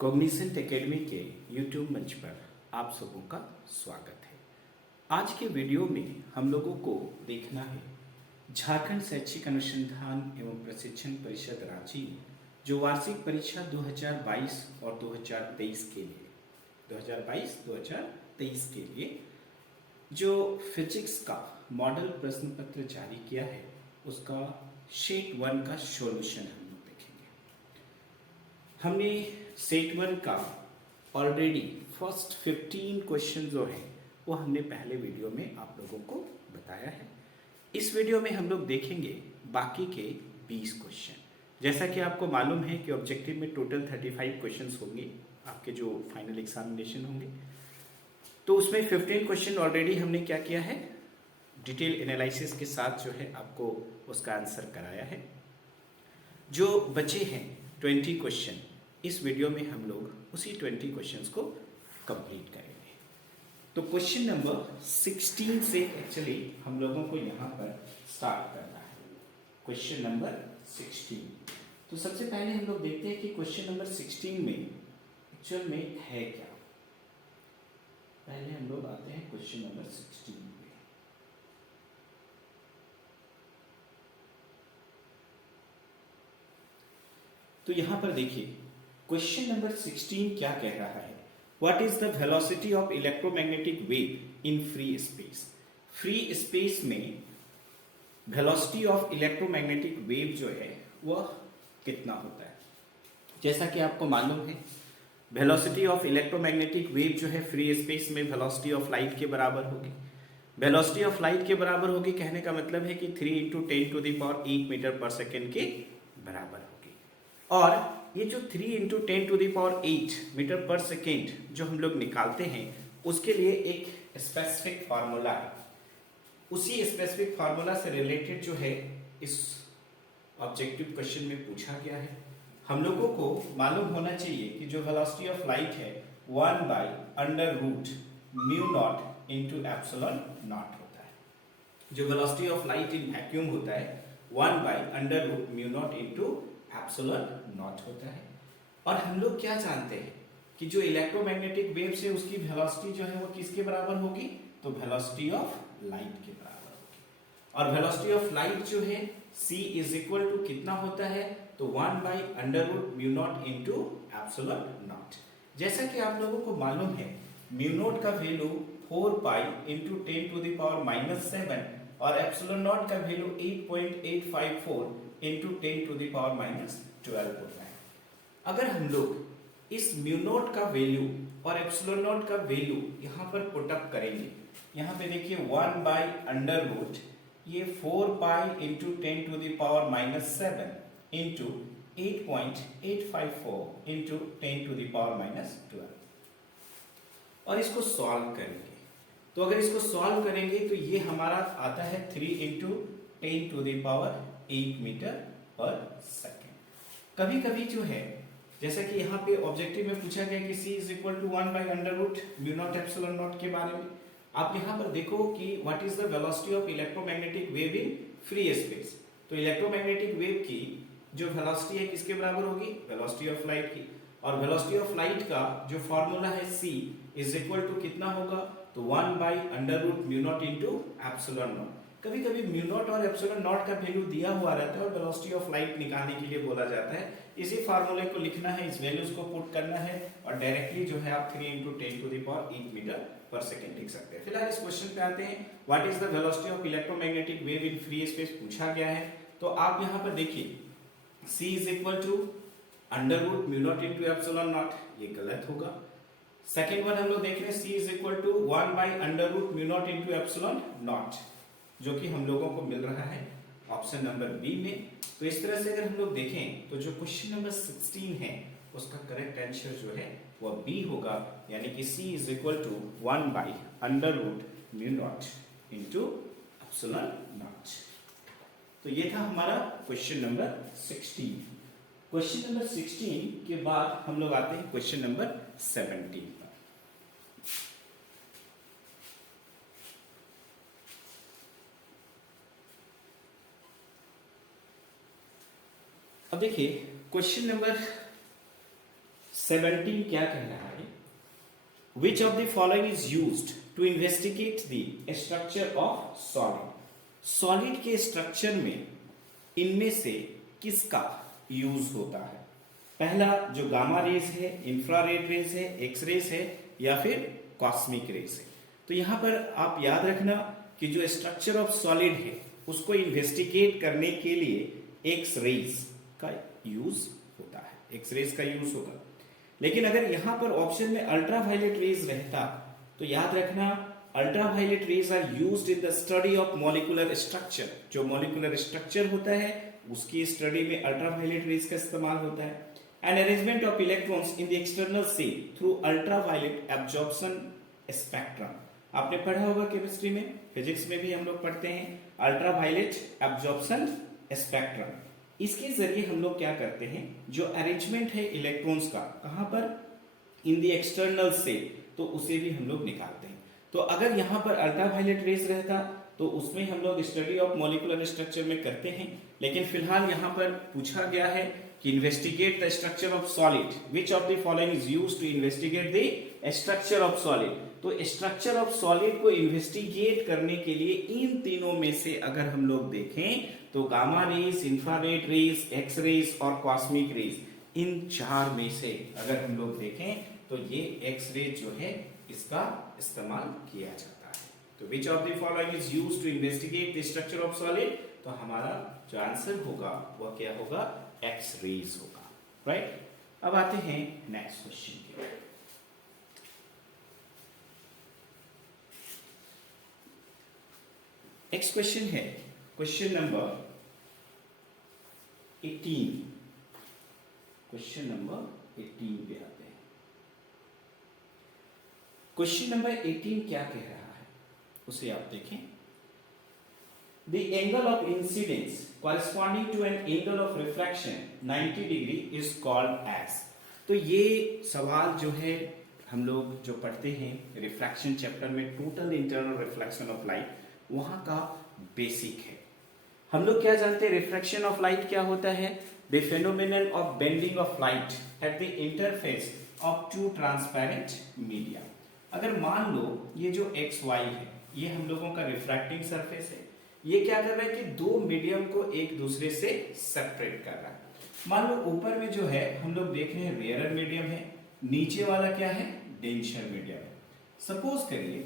Cognisant academy के YouTube मंच पर आप सबों का स्वागत है। आज के वीडियो में हम लोगों को देखना है झारखंड शैक्षिक अनुसंधान एवं प्रशिक्षण परिषद रांची जो वार्षिक परीक्षा 2022 और 2023 के लिए 2022-2023 के लिए जो फिजिक्स का मॉडल प्रश्न पत्र जारी किया है उसका शीट 1 का सॉल्यूशन हम लोग देखेंगे। हमने सेट 1 का ऑलरेडी फर्स्ट 15 क्वेश्चन जो है वो हमने पहले वीडियो में आप लोगों को बताया है। इस वीडियो में हम लोग देखेंगे बाकी के 20 क्वेश्चन। जैसा कि आपको मालूम है कि ऑब्जेक्टिव में टोटल 35 क्वेश्चंस होंगे आपके जो फाइनल एग्जामिनेशन होंगे, तो उसमें 15 क्वेश्चन ऑलरेडी हमने क्या किया है, डिटेल एनालिसिस के साथ जो है आपको उसका आंसर कराया है। जो बचे हैं 20 क्वेश्चन, इस वीडियो में हम लोग उसी 20 क्वेश्चंस को कंप्लीट करेंगे। तो क्वेश्चन नंबर 16 से एक्चुअली हम लोगों को यहाँ पर स्टार्ट करना है। Question number 16। तो सबसे पहले हम लोग देखते हैं कि क्वेश्चन नंबर 16 में एक्चुअल में है क्या। पहले हम लोग आते हैं क्वेश्चन नंबर 16 में। तो यहाँ पर देखिए क्वेश्चन नंबर 16 क्या कह रहा है, what is the velocity of electromagnetic wave in free space. Free space में वेलोसिटी ऑफ इलेक्ट्रोमैग्नेटिक वेव जो है वह कितना होता है। जैसा कि आपको मालूम है वेलोसिटी ऑफ इलेक्ट्रोमैग्नेटिक वेव जो है फ्री स्पेस में वेलोसिटी ऑफ लाइट के बराबर होगी। वेलोसिटी ऑफ लाइट के बराबर होगी कहने का मतलब है कि 3 × 10⁸ मीटर पर सेकेंड के बराबर होगी। और ये जो 3 × 10⁸ मीटर पर सेकेंड जो हम लोग निकालते हैं उसके लिए एक स्पेसिफिक फार्मूला है। उसी स्पेसिफिक फार्मूला से रिलेटेड जो है इस ऑब्जेक्टिव क्वेश्चन में पूछा गया है। हम लोगों को मालूम होना चाहिए कि जो वेलोसिटी ऑफ लाइट है 1/√μ0 × ε0 होता है। जो velocity of light in vacuum होता है 1/√μ0 × ε0 होता है। और हम लोग क्या जानते हैं कि जो इलेक्ट्रोमैग्नेटिक वेव्स है उसकी वेलोसिटी जो है वो किसके बराबर होगी, तो वेलोसिटी ऑफ लाइट के बराबर होगी। और वेलोसिटी ऑफ लाइट जो है c = कितना होता है, तो 1/√μ0 × ε0। जैसा कि आप लोगों को मालूम है μ0 का वैल्यू 4π × 10⁻⁻7 और ε0 का वैल्यू 8.854 × 10⁻12 होता है। अगर हम लोग इस μ0 का वैल्यू और ε0 का वैल्यू यहाँ पर पुट अप करेंगे, यहाँ पे देखिए 1/√, ये 4π × 10⁻⁻7 × 8.854 × 10⁻12 और इसको सॉल्व करेंगे। तो अगर इसको सॉल्व करेंगे तो ये हमारा आता है 3 × 10⁸ मीटर पर सेकेंड। कभी कभी जो है जैसा कि यहाँ पे ऑब्जेक्टिव में पूछा गया कि c = 1/√μ0 ε0 के बारे में, आप यहाँ पर देखो कि what is the velocity of electromagnetic wave in free space. तो इलेक्ट्रोमैग्नेटिक वेव की जो वेलोसिटी है किसके बराबर होगी, वेलोसिटी ऑफ लाइट की। और वेलोसिटी ऑफ लाइट का जो फॉर्मूला है c = कितना होगा, तो 1/√μ0 × ε0। कभी कभी μ0 और ε0 का वैल्यू दिया हुआ रहता है और वेलोसिटी ऑफ लाइट निकालने के लिए बोला जाता है। इसी फार्मूले को लिखना है, इस वैल्यूज को पुट करना है और डायरेक्टली जो है आप 3 × 10⁸ मीटर पर सेकेंड लिख सकते हैं। फिलहाल इस क्वेश्चन पे आते हैं, what is the velocity of electromagnetic wave in free space पूछा गया है। तो आप यहाँ पर देखिए c = √μ0 × ε0, ये गलत होगा। सेकेंड वन हम लोग देख रहे हैं c = 1/√μ0 × ε0, जो कि हम लोगों को मिल रहा है ऑप्शन नंबर बी में। तो इस तरह से अगर हम लोग देखें तो जो क्वेश्चन नंबर 16 है उसका करेक्ट आंसर जो है वह बी होगा, यानी कि c = 1/√μ0 × ε0। तो ये था हमारा क्वेश्चन नंबर 16। क्वेश्चन नंबर 16 के बाद हम लोग आते हैं क्वेश्चन नंबर 17 पर। अब देखिए क्वेश्चन नंबर 17 क्या कह रहा है? Which of the following is used to investigate the structure of solid? Solid के स्ट्रक्चर में इनमें से किसका यूज होता है? पहला जो गामा रेज है, इंफ्रारेड रेज है, एक्स रेज है या फिर कॉस्मिक रेज है। तो यहां पर आप याद रखना कि जो स्ट्रक्चर ऑफ सॉलिड है उसको इन्वेस्टिगेट करने के लिए एक्स रेज का यूज होता है, एक्स रेज का यूज होगा। लेकिन अगर यहां पर ऑप्शन में अल्ट्रावायलेट रेज रहता तो याद रखना ultraviolet rays are used in the study of molecular structure. जो मॉलिक्यूलर स्ट्रक्चर होता है उसकी स्टडी में अल्ट्रावायलेट रेज का इस्तेमाल होता है। And arrangement of electrons in the external shell through ultraviolet absorption spectrum. आपने पढ़ा होगा केमिस्ट्री में, फिजिक्स में भी हम लोग पढ़ते हैं अल्ट्रावायलेट एब्जॉर्प्शन स्पेक्ट्रम। इसके जरिए हम लोग क्या करते हैं, जो अरेंजमेंट है इलेक्ट्रॉन्स का कहां पर, इन द एक्सटर्नल शेल, तो उसे भी हम लोग निकालते हैं। तो अगर यहां पर अल्ट्रावायलेट रेज रहता तो उसमें हम लोग स्टडी ऑफ मॉलिक्यूलर स्ट्रक्चर में करते हैं। लेकिन फिलहाल यहां पर पूछा गया है कि investigate the structure of solid, which of the following is used to investigate the structure of solid. तो स्ट्रक्चर ऑफ सॉलिड को इन्वेस्टिगेट करने के लिए इन तीनों में से अगर हम लोग देखें तो gamma rays, infrared rays, X rays और कॉस्मिक रेज, इन चार में से अगर हम लोग देखें तो ये एक्स रेज जो है इसका इस्तेमाल किया जाता है। तो which of the following is used to investigate the structure of solid, तो हमारा जो आंसर होगा वह क्या होगा, एक्स रेज होगा, राइट। अब आते हैं नेक्स्ट क्वेश्चन की ओर। नेक्स्ट क्वेश्चन है क्वेश्चन नंबर 18। क्वेश्चन नंबर 18 पे आते हैं। क्वेश्चन नंबर 18 क्या कह रहा है उसे आप देखें। The angle of incidence corresponding to an angle of refraction 90 degree is called as। तो ये सवाल जो है हम लोग जो पढ़ते हैं रिफ्रैक्शन चैप्टर में, total internal reflection of light, वहां का बेसिक है। हम लोग क्या जानते हैं, रिफ्रैक्शन ऑफ लाइट क्या होता है, the phenomenon of bending of light at the interface of two transparent media. अगर मान लो ये जो एक्स वाई है ये हम लोगों का रिफ्रैक्टिंग सरफेस है, ये क्या कर रहा है कि दो मीडियम को एक दूसरे से सेपरेट कर रहा है। मान लो ऊपर में जो है हम लोग देख रहे हैं रेयरर मीडियम है, नीचे वाला क्या है, डेंसर मीडियम है। सपोज करिए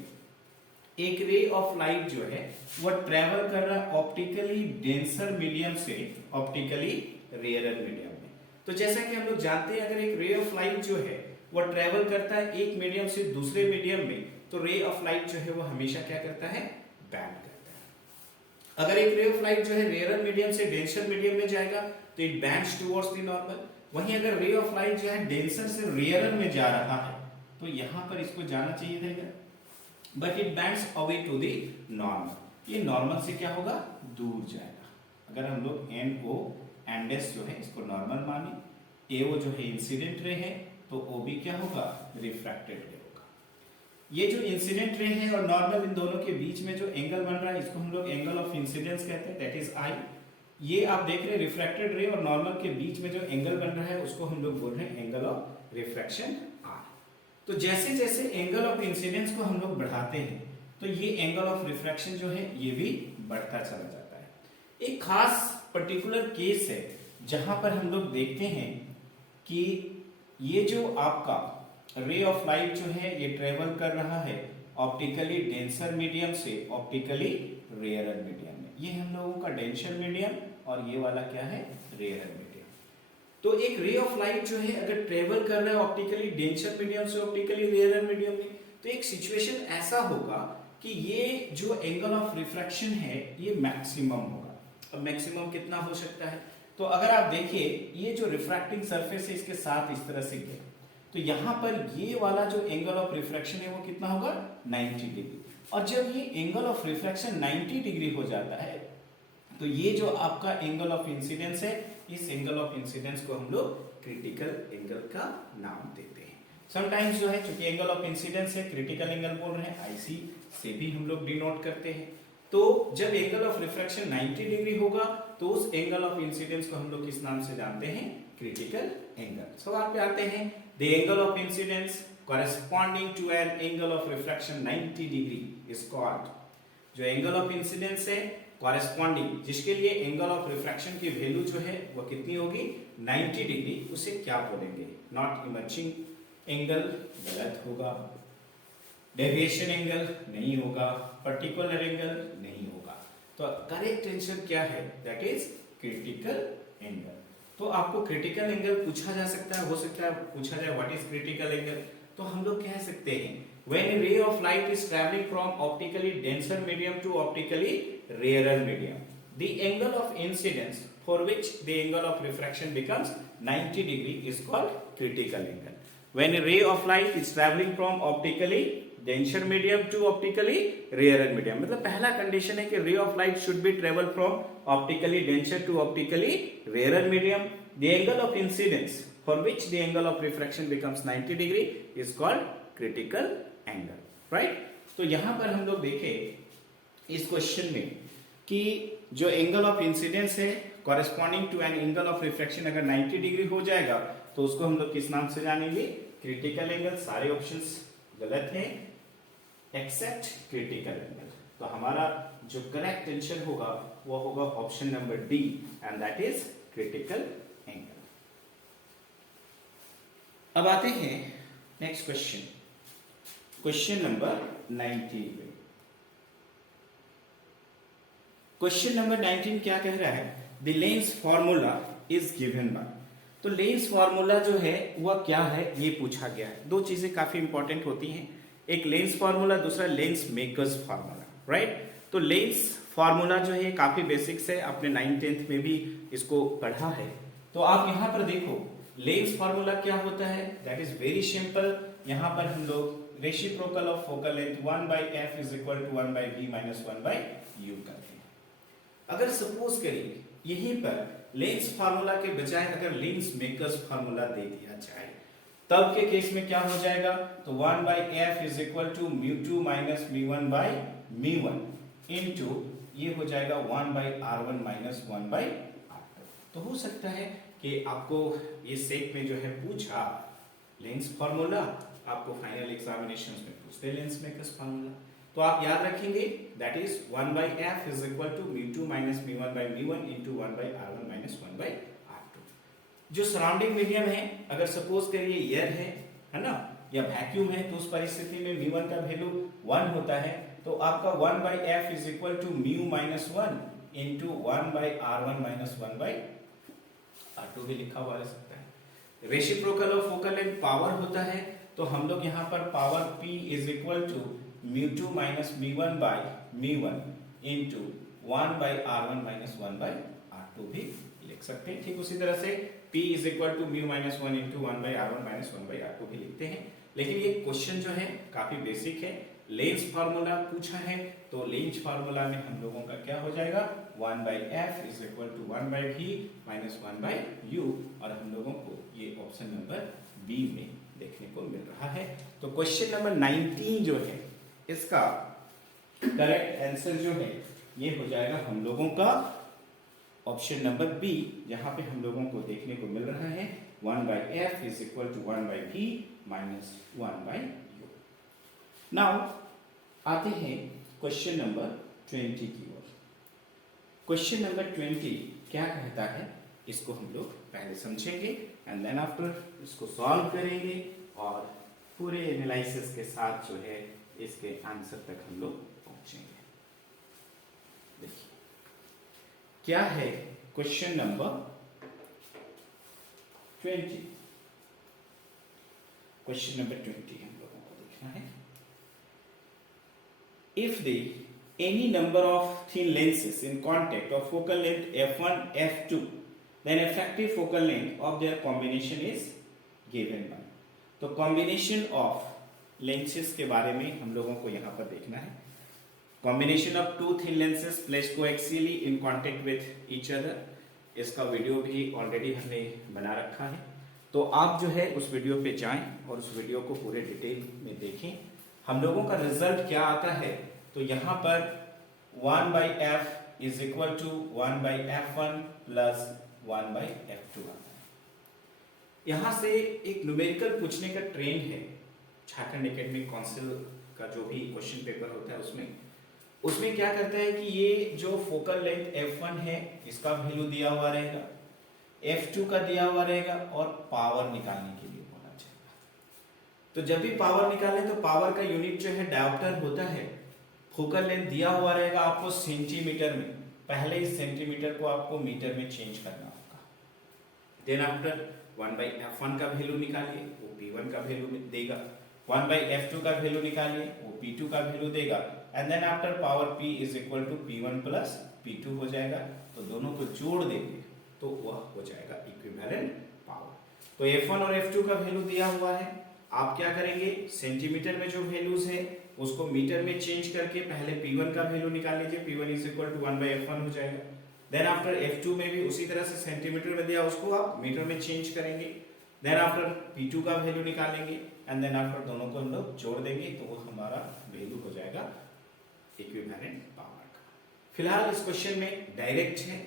एक रे ऑफ लाइट जो है वो ट्रेवल कर रहा है ऑप्टिकली डेंसर मीडियम से ऑप्टिकली रेयरर मीडियम में। तो जैसा कि हम लोग जानते हैं अगर एक रे ऑफ लाइट जो है वो ट्रेवल करता है एक मीडियम से दूसरे मीडियम में, तो रे ऑफ लाइट जो है वो हमेशा क्या करता है, बैंड करता है। अगर एक रे ऑफ लाइट जो है रेयरर मीडियम से डेंसर मीडियम में जाएगा तो it bands towards the normal. वहीं अगर रे ऑफ लाइट जो है डेंसर से रेयरर में जा रहा है तो यहां पर इसको जाना चाहिए था, but it bends away to the normal. ये नॉर्मल से क्या होगा, दूर जाएगा। अगर हम लोग एन ओ एंड एस जो है इसको नॉर्मल माने, ए ओ जो है इंसिडेंट रे है, तो ओ बी क्या होगा, रिफ्रैक्टेड रे होगा। ये जो इंसिडेंट रे है और नॉर्मल, इन दोनों के बीच में जो एंगल बन रहा है इसको हम लोग एंगल ऑफ इंसिडेंस कहते हैं, दैट इज आई। ये आप देख रहे हैं रिफ्रैक्टेड रे और नॉर्मल के बीच में जो एंगल बन रहा है उसको हम लोग बोल रहे हैं एंगल ऑफ रिफ्रैक्शन आर। तो जैसे जैसे एंगल ऑफ इंसिडेंस को हम लोग बढ़ाते हैं तो ये एंगल ऑफ रिफ्रैक्शन जो है ये भी बढ़ता चला जाता है। एक खास पर्टिकुलर केस है जहां पर हम लोग देखते हैं कि ये जो आपका रे ऑफ लाइट जो है ये ट्रेवल कर रहा है ऑप्टिकली डेंसर मीडियम से ऑप्टिकली रेयरर मीडियम में। ये हम लोगों का डेंसर मीडियम और ये वाला क्या है, रेयरर मीडियम। तो एक रे ऑफ लाइट जो है अगर ट्रेवल कर रहा है ऑप्टिकली डेंसर मीडियम से ऑप्टिकली रेयरर मीडियम में, तो एक सिचुएशन ऐसा होगा कि ये जो एंगल ऑफ रिफ्रैक्शन है ये मैक्सिमम होगा। अब मैक्सिमम कितना हो सकता है, तो अगर आप देखिए ये जो रिफ्रैक्टिंग सरफेस है इसके साथ इस तरह से गया, तो यहां पर ये वाला जो एंगल ऑफ रिफ्रैक्शन है वो कितना होगा, 90 डिग्री। और जब ये एंगल ऑफ रिफ्रैक्शन 90 डिग्री हो जाता है तो ये जो आपका एंगल ऑफ इंसिडेंस है, इस एंगल ऑफ इंसिडेंस को हम लोग क्रिटिकल एंगल का नाम देते हैं। समटाइम्स जो है चूंकि एंगल ऑफ इंसिडेंस है क्रिटिकल एंगल बोल रहे हैं, आईसी से भी हम लोग डिनोट करते हैं। तो जब एंगल ऑफ रिफ्रैक्शन 90 डिग्री होगा तो उस एंगल ऑफ इंसिडेंस को हम लोग किस नाम से जानते हैं, क्रिटिकल एंगल। सवाल पे आते हैं, the angle of incidence corresponding to an angle of refraction 90 degree is called, जो एंगल ऑफ इंसिडेंस है कॉरेस्पॉन्डिंग, जिसके लिए एंगल ऑफ रिफ्रैक्शन की वैल्यू जो है वो कितनी होगी 90 डिग्री, उसे क्या बोलेंगे? नॉट इमर्जिंग एंगल गलत होगा, डेविएशन एंगल नहीं होगा, पर्टिकुलर एंगल नहीं होगा, तो करेक्ट आंसर क्या है? That is critical angle. तो आपको क्रिटिकल एंगल पूछा जा सकता है, हो सकता है पूछा जाए व्हाट इज क्रिटिकल एंगल, तो हम लोग कह सकते हैं when a ray of light is traveling from optically denser medium to optically rarer medium, the angle of incidence for which the angle of refraction becomes 90 degree is called critical angle. When a ray of light is traveling from optically denser medium to optically rarer medium, मतलब पहला condition है कि ray of light should be travel from optically denser to optically rarer medium. The angle of incidence for which the angle of refraction becomes 90 degree is called critical angle, right? तो यहां पर हम लोग देखें इस question में कि जो एंगल ऑफ इंसिडेंस है corresponding to an angle of refraction अगर 90 डिग्री हो जाएगा तो उसको हम लोग किस नाम से जानेंगे? Critical angle. सारे ऑप्शंस गलत हैं एक्सेप्ट क्रिटिकल एंगल, तो हमारा जो करेक्ट आंसर होगा वो होगा option number D, and that is critical angle. अब आते हैं नेक्स्ट क्वेश्चन, क्वेश्चन नंबर 19 पे। क्वेश्चन नंबर 19 क्या कह रहा है? The lens formula is given bye, तो लेंस फॉर्मूला जो है वह क्या है ये पूछा गया है। दो चीजें काफी इंपॉर्टेंट होती हैं, एक लेंस फॉर्मूला, दूसरा लेंस मेकर्स फॉर्मूला, राइट? तो लेंस फॉर्मूला जो है काफी बेसिक्स है, आपने 9th-10th में भी इसको पढ़ा है। तो आप यहां पर देखो लेंस फॉर्मूला क्या होता है, दैट इज वेरी सिंपल। यहां पर हम लोग reciprocal of focal length 1/f is equal to 1/v minus 1/u करते हैं। अगर सपोज करिए यहीं पर लेंस फार्मूला के बजाय अगर लेंस मेकर्स फार्मूला दे दिया जाए, तब के केस में क्या हो जाएगा? तो 1/f is equal to μ2 minus μ1/μ1 into ये हो जाएगा 1/r1 माइनस 1/r2। तो हो सकता है कि आपको ये सेट में जो है पूछा लेंस फार्मूला, आपको फाइनल एग्जामिनेशंस में पूछते हैं लेंस मेकर्स फार्मूला, तो आप याद रखेंगे that is 1/f is equal to μ2 minus μ1/μ1 into 1/r1 minus 1/r2। जो सराउंडिंग मीडियम है, अगर सपोज करिए एयर है ना, या वैक्यूम है, तो उस परिस्थिति में μ1 का वैल्यू 1 होता है, तो आपका 1/f is equal to μ minus 1 into 1/r1 minus 1/r2 भी लिखा हुआ रह सकता है। Reciprocal of focal length power होता है, तो हम लोग यहाँ पर power P is equal to μ2 minus μ1/μ1 into 1/r1 minus 1/r2 भी लिख सकते हैं। ठीक उसी तरह से P is equal to μ minus 1 into 1/r1 minus 1/r2 भी लिखते हैं। लेकिन ये क्वेश्चन जो है काफी बेसिक है, लेंस फार्मूला पूछा है, तो लेंस फार्मूला में हम लोगों का क्या हो जाएगा? 1/f is equal to 1/v minus 1/u, और हम लोगों को ये ऑप्शन नंबर बी में देखने को मिल रहा है। तो क्वेश्चन नंबर 19 जो है इसका करेक्ट आंसर जो है ये हो जाएगा हम लोगों का ऑप्शन नंबर बी, जहां पे हम लोगों को देखने को मिल रहा है 1/f is equal to 1/v minus 1/u। Now आते हैं क्वेश्चन नंबर 20 की ओर। क्वेश्चन नंबर 20 क्या कहता है इसको हम लोग पहले समझेंगे एंड देन आफ्टर इसको सॉल्व करेंगे और पूरे एनालिसिस के साथ जो है इसके आंसर तक हम लोग पहुंचेंगे। देखिए क्या है क्वेश्चन नंबर 20। क्वेश्चन नंबर 20 हम लोगों को देखना है, if the any number of thin lenses in contact of focal length f1 f2 then effective focal length of their combination is given by। तो combination of lenses के बारे में हम लोगों को यहाँ पर देखना है। combination of two thin lenses placed coaxially in contact with each other, इसका वीडियो भी ऑलरेडी हमने बना रखा है, तो आप जो है उस वीडियो पे जाएं और उस वीडियो को पूरे डिटेल में देखें। हम लोगों का रिजल्ट क्या आता है, तो यहाँ पर 1/f is equal to 1/f1 plus 1/f2 आता है। यहाँ से एक न्यूमेरिकल पूछने का ट्रेंड है, झारखंड एकेडमिक काउंसिल का जो भी क्वेश्चन पेपर होता है उसमें क्या करता है कि ये जो फोकल लेंथ f1 है इसका वैल्यू दिया हुआ रहेगा, f2 का दिया हुआ रहेगा और पावर निकालने के लिए होना चाहिए। तो जब भी पावर निकालें तो पावर का यूनिट जो है डायोप्टर होता है, फोकल लेंथ दिया हुआ रहेगा आपको सेंटीमीटर में, पहले इस सेंटीमीटर को आपको मीटर में चेंज करना होगा। देन आफ्टर 1/f1 का वैल्यू निकालिए, वो p1 का वैल्यू देगा, 1/f2 का वैल्यू निकालिए, वो p2 का वैल्यू देगा, and then after power p is equal to p1 plus p2 हो जाएगा। तो दोनों को जोड़ देंगे तो वह हो जाएगा इक्विवेलेंट पावर। तो f1 और f2 का वैल्यू दिया हुआ है, आप क्या करेंगे, सेंटीमीटर में जो वैल्यूज है उसको मीटर में चेंज करके पहले p1 का वैल्यू निकाल लीजिए, p1 is equal to 1/f1 हो जाएगा। देन आफ्टर f2 में भी उसी तरह से सेंटीमीटर में दिया उसको आप मीटर में चेंज करेंगे। देन आफ्टर p2 का वैल्यू निकालेंगे एंड देन आफ्टर दोनों को हम लोग जोड़ देंगे तो वो हमारा वैल्यू हो जाएगा इक्विवेलेंट पावर का। फिलहाल इस क्वेश्चन में डायरेक्ट है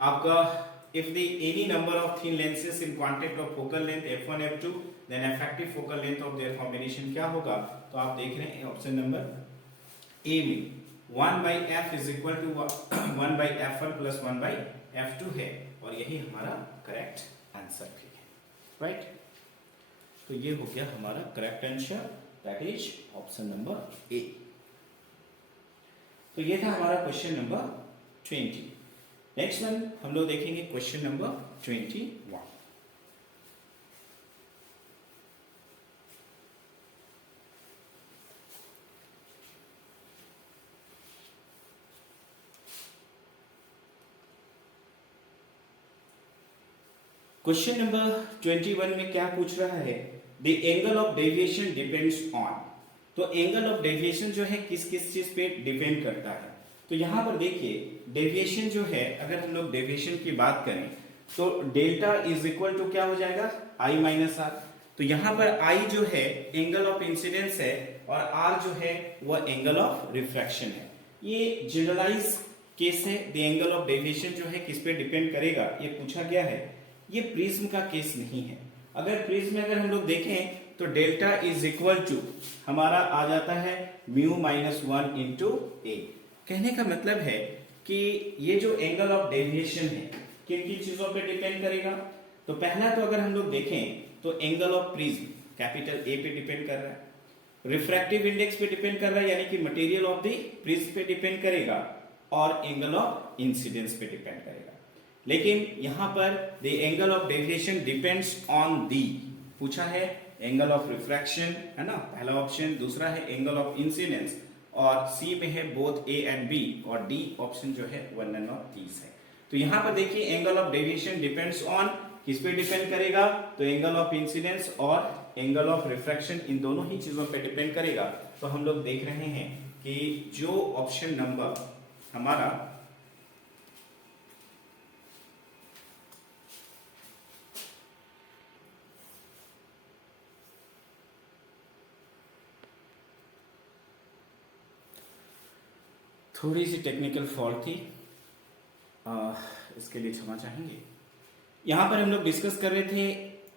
आपका, if the any number of thin lenses in contact of focal length f1 f2 then effective focal length of their combination क्या होगा। तो आप देख रहे हैं ऑप्शन नंबर ए में 1/f is equal to 1/f1 plus 1/f2 है और यही हमारा करेक्ट आंसर भी है, राइट। तो ये हो गया हमारा correct answer, that is option number A. तो ये था हमारा क्वेश्चन नंबर 20। नेक्स्ट वन हम लोग देखेंगे क्वेश्चन नंबर 21। क्वेश्चन नंबर 21 में क्या पूछ रहा है, the angle of deviation depends on. तो एंगल ऑफ डेविएशन जो है किस किस चीज पे डिपेंड करता है। तो यहां पर देखिए डेविएशन जो है, अगर हम लोग डेविएशन की बात करें तो डेल्टा इज इक्वल टू क्या हो जाएगा, I माइनस आर। तो यहां पर I जो है एंगल ऑफ इंसिडेंस है और R जो है वह एंगल ऑफ रिफ्रैक्शन है। ये जनरलाइज केस है, द एंगल ऑफ डेविएशन जो है किस पे डिपेंड करेगा ये पूछा गया है। ये प्रिज्म का केस नहीं है। अगर प्रिज्म में अगर हम लोग देखें तो डेल्टा इज इक्वल टू हमारा आ जाता है म्यू माइनस 1 इंटू ए। कहने का मतलब है कि ये जो एंगल ऑफ डेविएशन है किन किन चीजों पे डिपेंड करेगा। तो पहला तो अगर हम लोग देखें तो angle of prism capital A पे डिपेंड कर रहा है, रिफ्रैक्टिव इंडेक्स पे डिपेंड कर रहा है यानी कि मटेरियल ऑफ द प्रिज्म पे डिपेंड करेगा और एंगल ऑफ इंसिडेंस पे डिपेंड करेगा। लेकिन यहां पर the angle of deviation depends on दी पूछा है, एंगल ऑफ रिफ्रैक्शन है ना पहला ऑप्शन, दूसरा है एंगल ऑफ इंसिडेंस और सी में है बोथ ए एंड बी और डी ऑप्शन जो है 1 और 30 है। तो यहां पर देखिए angle of deviation depends on किस पे डिपेंड करेगा, तो एंगल ऑफ इंसिडेंस और एंगल ऑफ रिफ्रैक्शन इन दोनों ही चीजों पे डिपेंड करेगा। तो हम लोग देख रहे हैं कि जो ऑप्शन नंबर हमारा थोड़ी सी टेक्निकल फॉल्ट थी, इसके लिए क्षमा चाहेंगे। यहां पर हम लोग डिस्कस कर रहे थे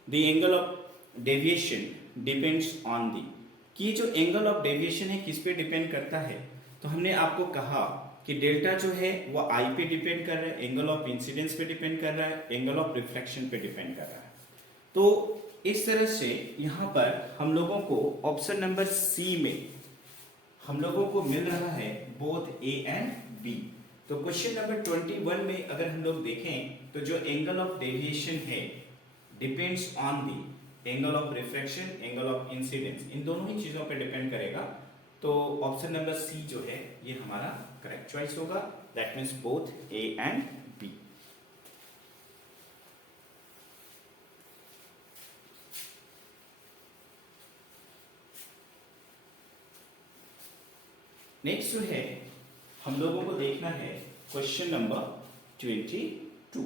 the angle of deviation depends on दी, कि जो एंगल ऑफ डेविएशन है किस पे डिपेंड करता है। तो हमने आपको कहा कि डेल्टा जो है वो आई पे डिपेंड कर रहा है, एंगल ऑफ इंसिडेंस पे डिपेंड कर रहा है, एंगल ऑफ रिफ्लेक्शन पे डिपेंड कर रहा है। तो इस तरह से यहां पर हम लोगों को ऑप्शन नंबर सी में हम लोगों को मिल रहा है बोथ ए एंड बी। तो क्वेश्चन नंबर 21 में अगर हम लोग देखें तो जो एंगल ऑफ डेविएशन है depends on the angle of refraction, angle of incidence, इन दोनों ही चीजों पे डिपेंड करेगा। तो ऑप्शन नंबर सी जो है ये हमारा करेक्ट चॉइस होगा, that means both A and B. Next जो है हम लोगों को देखना है क्वेश्चन नंबर 22।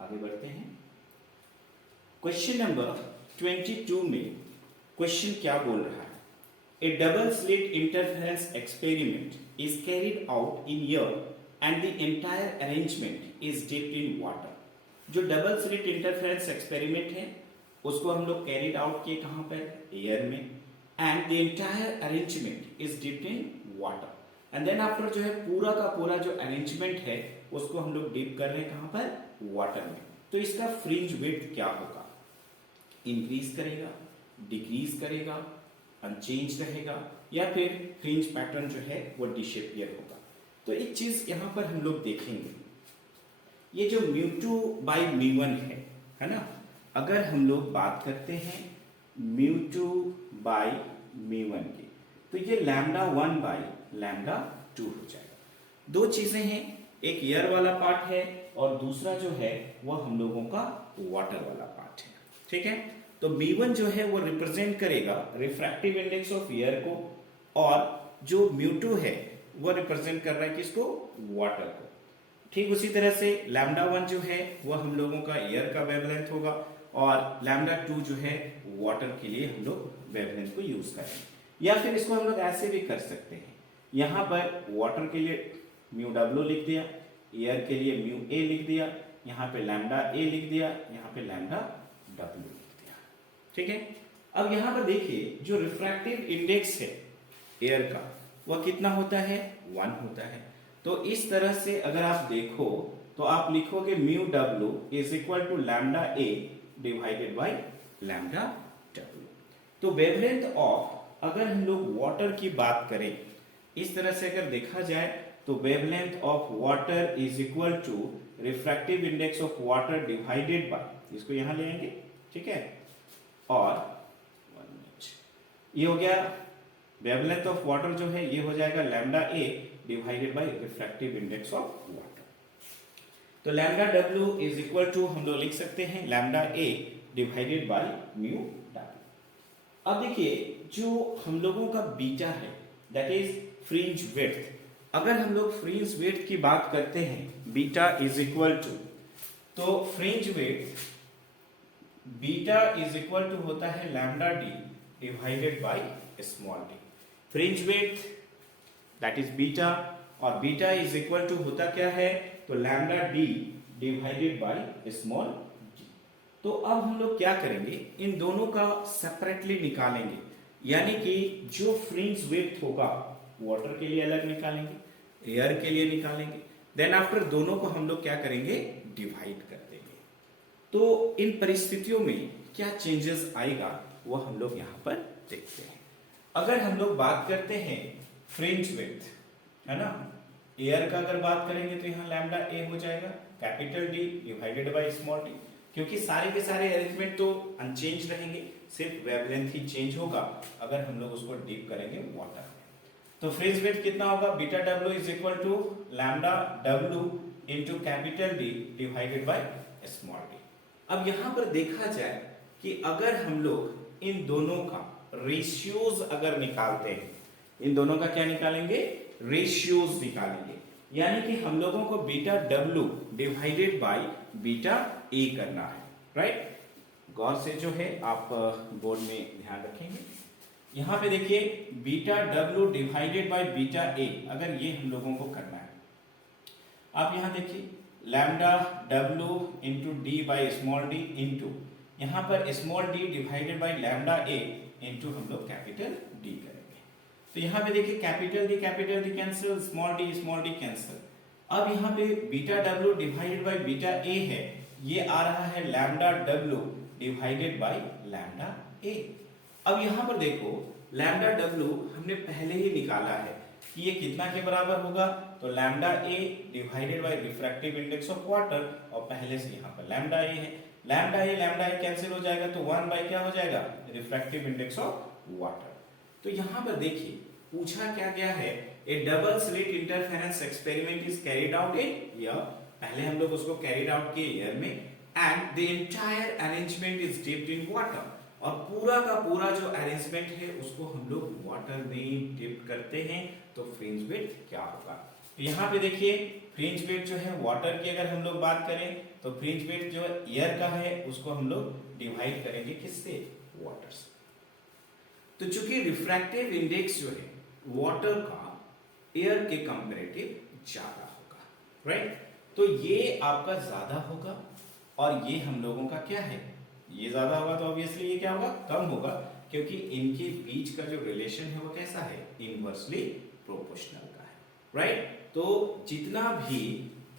आगे बढ़ते हैं। क्वेश्चन नंबर 22 में क्वेश्चन क्या बोल रहा है, A double slit interference experiment is carried out in air and the entire arrangement is dipped in water. जो डबल स्लिट इंटरफेरेंस एक्सपेरिमेंट है उसको हम लोग कैरिड आउट किए कहां पर, एयर में, and the entire arrangement is dipped in water, and then after जो है पूरा का पूरा जो अरेंजमेंट है उसको हम लोग डिप कर रहे हैं कहां पर, वाटर में। तो इसका फ्रिंज विड्थ क्या होगा, इंक्रीज करेगा, डिक्रीज करेगा, अनचेंज रहेगा, या फिर फ्रिंज पैटर्न जो है वो डिसअपियर होगा। तो एक चीज यहां पर हम लोग देखेंगे, ये जो म्यू2 बाई म्यू1 है ना, अगर हम लोग बात करते हैं म्यू2 बाई म्यू1 की, तो ये λ1 बाई λ2 हो जाएगा। दो चीजें हैं, एक एयर वाला पार्ट है और दूसरा जो है वो हम लोगों का वाटर वाला पार्ट है, ठीक है। तो म्यू1 जो है वो रिप्रेजेंट करेगा रिफ्रैक्टिव इंडेक्स ऑफ एयर को, और जो म्यू2 है वो रिप्रेजेंट कर रहा है किसको, वाटर को। ठीक उसी तरह से λ1 जो है वो हम लोगों का एयर का वेवलेंथ होगा, और λ2 जो है वाटर के लिए हम लोग वेवलेंथ को यूज करेंगे। या फिर इसको हम लोग ऐसे भी कर सकते हैं, यहां पर वाटर के लिए μw लिख दिया, एयर के लिए μa लिख दिया, यहाँ पे λa लिख दिया, यहाँ पे λw लिख दिया, ठीक है। अब यहाँ पर देखिए जो रिफ्रैक्टिव इंडेक्स है एयर का वह कितना होता है, 1 होता है। तो इस तरह से अगर आप देखो तो आप लिखोगे μw is equal to λa divided by λw। तो वेवलेंथ ऑफ, अगर हम लोग वाटर की बात करें इस तरह से अगर देखा जाए तो wavelength of water is equal to refractive index of water divided by, इसको यहां ले आएंगे, ठीक है, और ये हो गया वेवलेंथ ऑफ वाटर जो है ये हो जाएगा λa divided by refractive index of water. तो λw इज इक्वल टू हम लोग लिख सकते हैं λa divided by mu w। अब देखिए जो हम लोगों का बीटा है दैट इज फ्रिंज विड्थ, अगर हम लोग फ्रिंज विड्थ की बात करते हैं बीटा इज इक्वल टू, तो fringe width beta is equal to होता है λd divided by small d। Fringe width that is beta, और बीटा इज इक्वल टू होता क्या है, तो λd divided by small d। तो अब हम लोग क्या करेंगे, इन दोनों का सेपरेटली निकालेंगे, यानी कि जो फ्रिंज विड्थ होगा वाटर के लिए अलग निकालेंगे, एयर के लिए निकालेंगे, देन आफ्टर दोनों को हम लोग क्या करेंगे, डिवाइड कर देंगे। तो इन परिस्थितियों में क्या चेंजेस आएगा वो हम लोग यहाँ पर देखते हैं। अगर हम लोग बात करते हैं फ्रिंज विड्थ, है ना, एयर का अगर बात करेंगे तो यहाँ λa हो जाएगा capital D divided by small d, क्योंकि सारे के सारे अरेंजमेंट तो अनचेंज रहेंगे, सिर्फ वेवलेंथ ही चेंज होगा अगर हम लोग उसको डीप करेंगे वाटर में। तो फ्रिंज विड्थ कितना होगा, beta w is equal to λw into capital D divided by small d। अब यहाँ पर देखा जाए कि अगर हम लोग इन दोनों का रेशियोज अगर निकालते हैं, इन दोनों का क्या निकालेंगे, रेशियोज निकालेंगे, यानी कि हम लोगों को beta w divided by beta a करना है, राइट। गौर से जो है आप बोर्ड में ध्यान रखेंगे, यहां पे देखिए beta w divided by beta a, अगर ये हम लोगों को करना है, आप यहां देखिए λw into d bye small d into यहां पर small d divided bye λa into हम लोग कैपिटल D करेंगे। तो यहाँ पे देखिए capital D cancel, small d cancel. अब यहाँ पे beta w divided by beta a है, ये आ रहा है λw डिवाइडेड बाय λa। अब यहाँ पर देखो λw हमने पहले ही निकाला है कि ये कितना के बराबर होगा, तो λa divided by refractive index of water, और पहले से यहाँ पर λa है, λa कैंसिल हो जाएगा, तो 1 बाय क्या हो जाएगा, रिफ्रैक्टिव इंडेक्स ऑफ वाटर। तो यहाँ पर देखिए पूछा क्या गया है, A double slit interference experiment is carried out in air, पहले हम लोग उसको कैरिड आउट किए एयर में, and the entire arrangement is dipped in water, और पूरा का पूरा जो अरेंजमेंट है उसको हम लोग वाटर में डिप करते हैं, तो फ्रिंज विड्थ क्या होगा। यहाँ पे देखिए फ्रिंज विड्थ जो है वाटर की अगर हम लोग बात करें तो फ्रिंज विड्थ जो एयर का है उसको हम लोग डिवाइड करेंगे किससे, वाटर से। तो चूंकि रिफ्रैक्टिव इंडेक्स जो है वाटर का एयर के कंपैरेटिव ज्यादा होगा, राइट, तो ये आपका ज्यादा होगा और ये हम लोगों का क्या है, ये ज्यादा होगा तो ऑब्वियसली ये क्या होगा, कम होगा, क्योंकि इनके बीच का जो रिलेशन है वो कैसा है, इनवर्सली प्रोपोर्शनल का है, राइट। तो जितना भी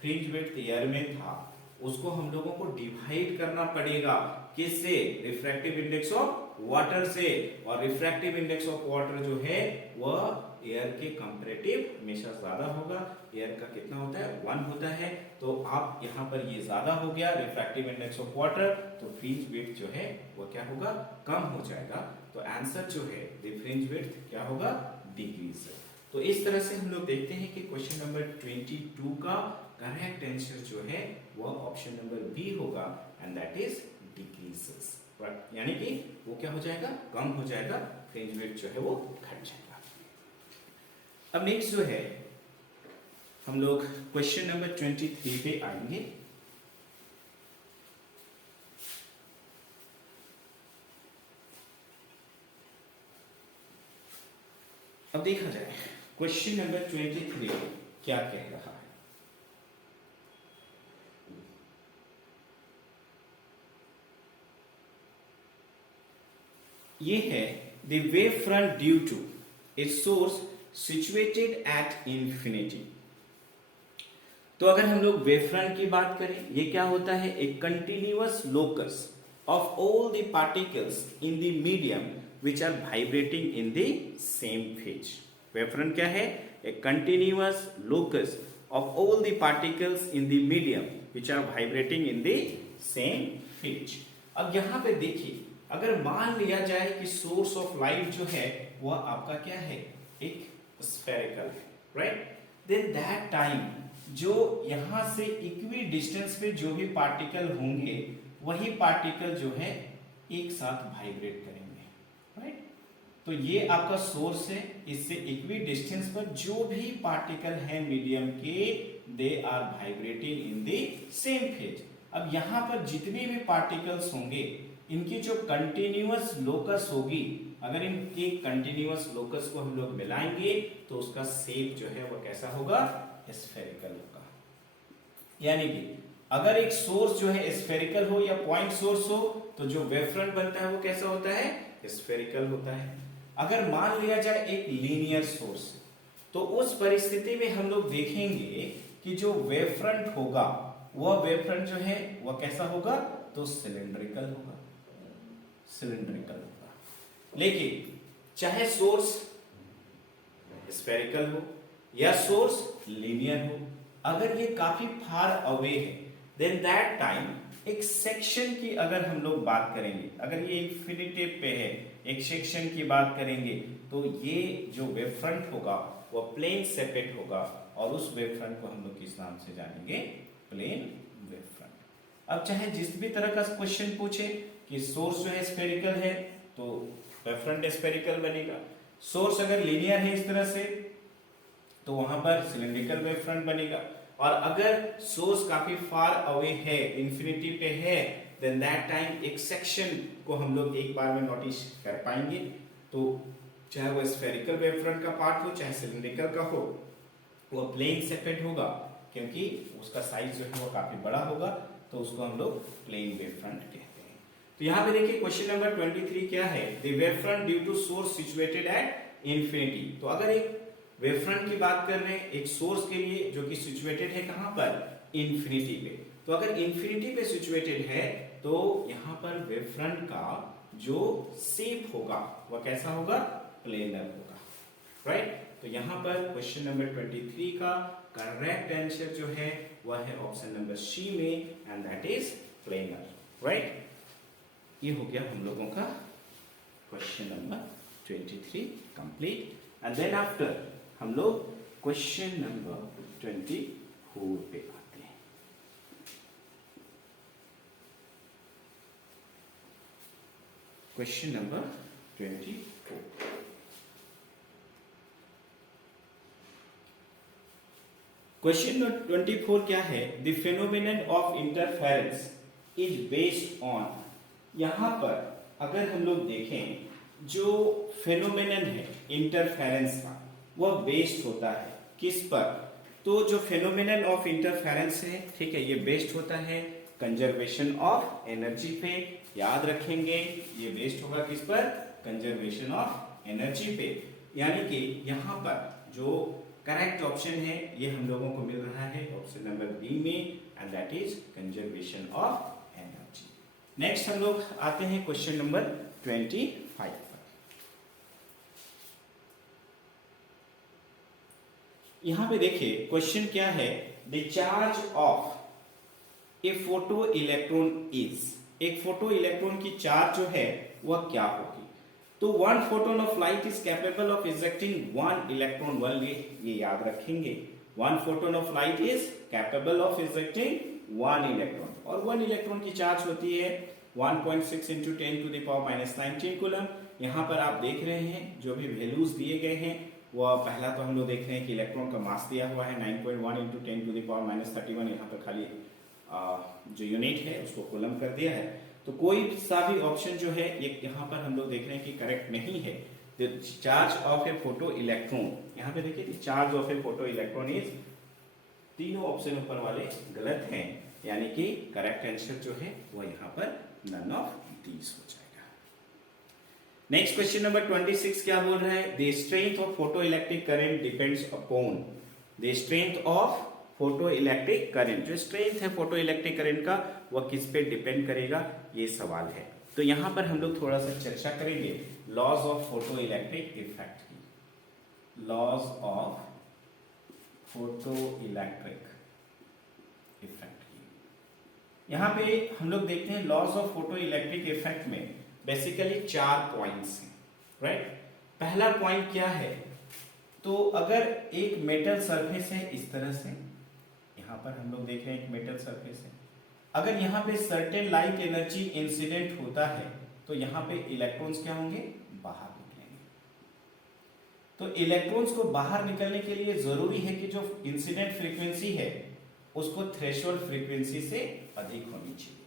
फ्रिंज विड्थ एयर में था उसको हम लोगों को डिवाइड करना पड़ेगा, किससे, रिफ्रैक्टिव इंडेक्स ऑफ वाटर से, और रिफ्रैक्टिव इंडेक्स ऑफ वाटर जो है वह एयर के कंपैरेटिव हमेशा ज्यादा होगा। एयर का कितना होता है, 1 होता है, तो आप यहाँ पर ये ज्यादा हो गया रिफ्रैक्टिव इंडेक्स ऑफ वाटर, तो फ्रिंज विड्थ जो है वो क्या होगा, कम हो जाएगा। तो आंसर जो है द फ्रिंज विड्थ क्या होगा, डिक्रीज। तो इस तरह से हम लोग देखते हैं कि क्वेश्चन नंबर 22 का करेक्ट आंसर जो है वो ऑप्शन नंबर बी होगा, एंड दैट इज डिक्रीजेस, यानी कि वो क्या हो जाएगा, कम हो जाएगा, फ्रिंज विड्थ जो है वो घट जाएगा। अब नेक्स्ट जो है हम लोग क्वेश्चन नंबर 23 पे आएंगे। अब देखा जाए क्वेश्चन नंबर 23 क्या कह रहा है। ये है the wave front due to a source situated at infinity. तो अगर हम लोग वेव फ्रंट की बात करें, ये क्या होता है, एक continuous locus of all the particles in the medium which are vibrating in the same phase. Wave front क्या है, a continuous locus of all the particles in the medium which are vibrating in the same phase. अब यहाँ पे देखिए, अगर मान लिया जाए कि सोर्स ऑफ लाइट जो है वह आपका क्या है, एक स्फेरिकल है, राइट, देन दैट टाइम जो यहाँ से इक्वी डिस्टेंस पे जो भी पार्टिकल होंगे वही पार्टिकल जो है एक साथ वाइब्रेट करेंगे, राइट। तो ये आपका सोर्स है, इससे इक्वी डिस्टेंस पर जो भी पार्टिकल है मीडियम के, they are vibrating in the same phase. अब यहाँ पर जितने भी पार्टिकल्स होंगे इनकी जो कंटिन्यूअस लोकस होगी, अगर इनके कंटिन्यूअस लोकस को हम लोग मिलाएंगे तो उसका शेप जो है वो कैसा होगा, स्फेरिकल होगा। यानी कि अगर एक सोर्स जो है स्फेरिकल हो या पॉइंट सोर्स हो तो जो वेव फ्रंट बनता है वो कैसा होता है, स्फेरिकल होता है। अगर मान लिया जाए एक लीनियर सोर्स, तो उस परिस्थिति में हम लोग देखेंगे कि जो वेव फ्रंट होगा वह वेव फ्रंट जो है वह कैसा होगा, तो सिलिंड्रिकल होगा, सिलिंड्रिकल होगा। लेकिन चाहे सोर्स स्फेरिकल हो या सोर्स लीनियर हो, अगर ये काफी फार अवे है, देन दैट टाइम एक सेक्शन की अगर हम लोग बात करेंगे, अगर ये इंफिनिटी पे है, एक सेक्शन की बात करेंगे, तो ये जो वेव फ्रंट होगा वो प्लेन सेपेट होगा, और उस वेव फ्रंट को हम लोग किस नाम से जानेंगे, प्लेन वेव फ्रंट। अब चाहे जिस भी तरह का क्वेश्चन पूछे कि सोर्स जो है स्फेरिकल है तो वेव फ्रंट स्फेरिकल बनेगा, सोर्स अगर लीनियर है इस तरह से तो वहां पर सिलिंड्रिकल वेव फ्रंट बनेगा, और अगर सोर्स काफी फार अवे है, इंफिनिटी पे है, देन दैट टाइम एक सेक्शन को हम लोग एक बार में नोटिस कर पाएंगे। तो चाहे वो स्फेरिकल वेव फ्रंट का पार्ट हो चाहे सिलिंड्रिकल का हो, वो प्लेन सेपेट होगा, क्योंकि उसका साइज जो है वो काफी बड़ा होगा, तो उसको हम लोग प्लेन वेव फ्रंट कहते हैं। तो यहाँ पे देखिए क्वेश्चन नंबर 23 क्या है, the wave front due to source situated at infinity. तो अगर एक वेव फ्रंट की बात कर रहे हैं एक सोर्स के लिए जो कि सिचुएटेड है कहां पर, इंफिनिटी पे, तो अगर इंफिनिटी पे सिचुएटेड है तो यहाँ पर वेव फ्रंट का जो शेप होगा वह कैसा होगा, प्लेनर होगा, राइट। तो यहाँ पर क्वेश्चन नंबर 23 का करेक्ट आंसर जो है वह है ऑप्शन नंबर सी में, and that is planar, right. ये हो गया हम लोगों का question number 23 complete, and then after हम लोग क्वेश्चन नंबर 24 पे आते हैं। क्वेश्चन नंबर 24, क्वेश्चन नंबर 24 क्या है, the phenomenon of interference is based on. यहां पर अगर हम लोग देखें जो फेनोमेनन है इंटरफेरेंस का वह बेस्ड होता है किस पर, तो जो फेनोमेनन ऑफ इंटरफेरेंस है, ठीक है, ये बेस्ड होता है कंजर्वेशन ऑफ एनर्जी पे। याद रखेंगे ये बेस्ड होगा किस पर, कंजर्वेशन ऑफ एनर्जी पे। यानी कि यहाँ पर जो करेक्ट ऑप्शन है ये हम लोगों को मिल रहा है ऑप्शन नंबर बी में, and that is conservation of energy. Next हम लोग आते हैं क्वेश्चन नंबर 25 पर। यहां पे देखिए क्वेश्चन क्या है, the charge of a photo electron is, एक फोटो इलेक्ट्रॉन की चार्ज जो है वह क्या होगी। तो one photon of light is capable of ejecting one electron, ये याद रखेंगे। One photon of light is capable of ejecting one electron, और वन इलेक्ट्रॉन की चार्ज होती है 1.6 into 10 to the power -19 coulomb. यहाँ पर आप देख रहे हैं जो भी वैल्यूज दिए गए हैं वो पहला तो हम लोग देख रहे हैं कि इलेक्ट्रॉन का मास दिया हुआ है 9.1 इंटू 10 टू द पावर -31। यहाँ पर खाली जो यूनिट है उसको कूलम कर दिया है। तो कोई सा भी ऑप्शन जो है ये यहाँ पर हम लोग देख रहे हैं कि करेक्ट नहीं है। Charge of a photo electron, यहाँ पे देखिए charge of a photo electron is, तीनों ऑप्शन ऊपर वाले गलत हैं, यानी कि करेक्ट आंसर जो है वो यहाँ पर नन ऑफ दीज हो जाएगा। नेक्स्ट क्वेश्चन नंबर 26 क्या बोल रहा है, the strength of photo electric current depends upon, the strength of photo electric current, जो स्ट्रेंथ है फोटो इलेक्ट्रिक करंट का वह किस पे डिपेंड करेगा, ये सवाल है। तो यहां पर हम लोग थोड़ा सा चर्चा करेंगे laws of photo electric effect की, laws of photo electric effect की। यहां पे हम लोग देखते हैं laws of photo electric effect में बेसिकली 4 पॉइंट्स हैं, राइट। पहला पॉइंट क्या है, तो अगर एक मेटल सरफेस है इस तरह से, यहां पर हम लोग देख रहे हैं एक मेटल सरफेस है, अगर यहाँ पे सर्टेन लाइट एनर्जी इंसिडेंट होता है तो यहाँ पे इलेक्ट्रॉन्स क्या होंगे, बाहर निकलेंगे। तो इलेक्ट्रॉन्स को बाहर निकलने के लिए जरूरी है कि जो इंसिडेंट फ्रीक्वेंसी है उसको थ्रेशोल्ड फ्रीक्वेंसी से अधिक होनी चाहिए।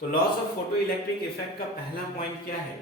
तो loss of photo electric effect का पहला पॉइंट क्या है,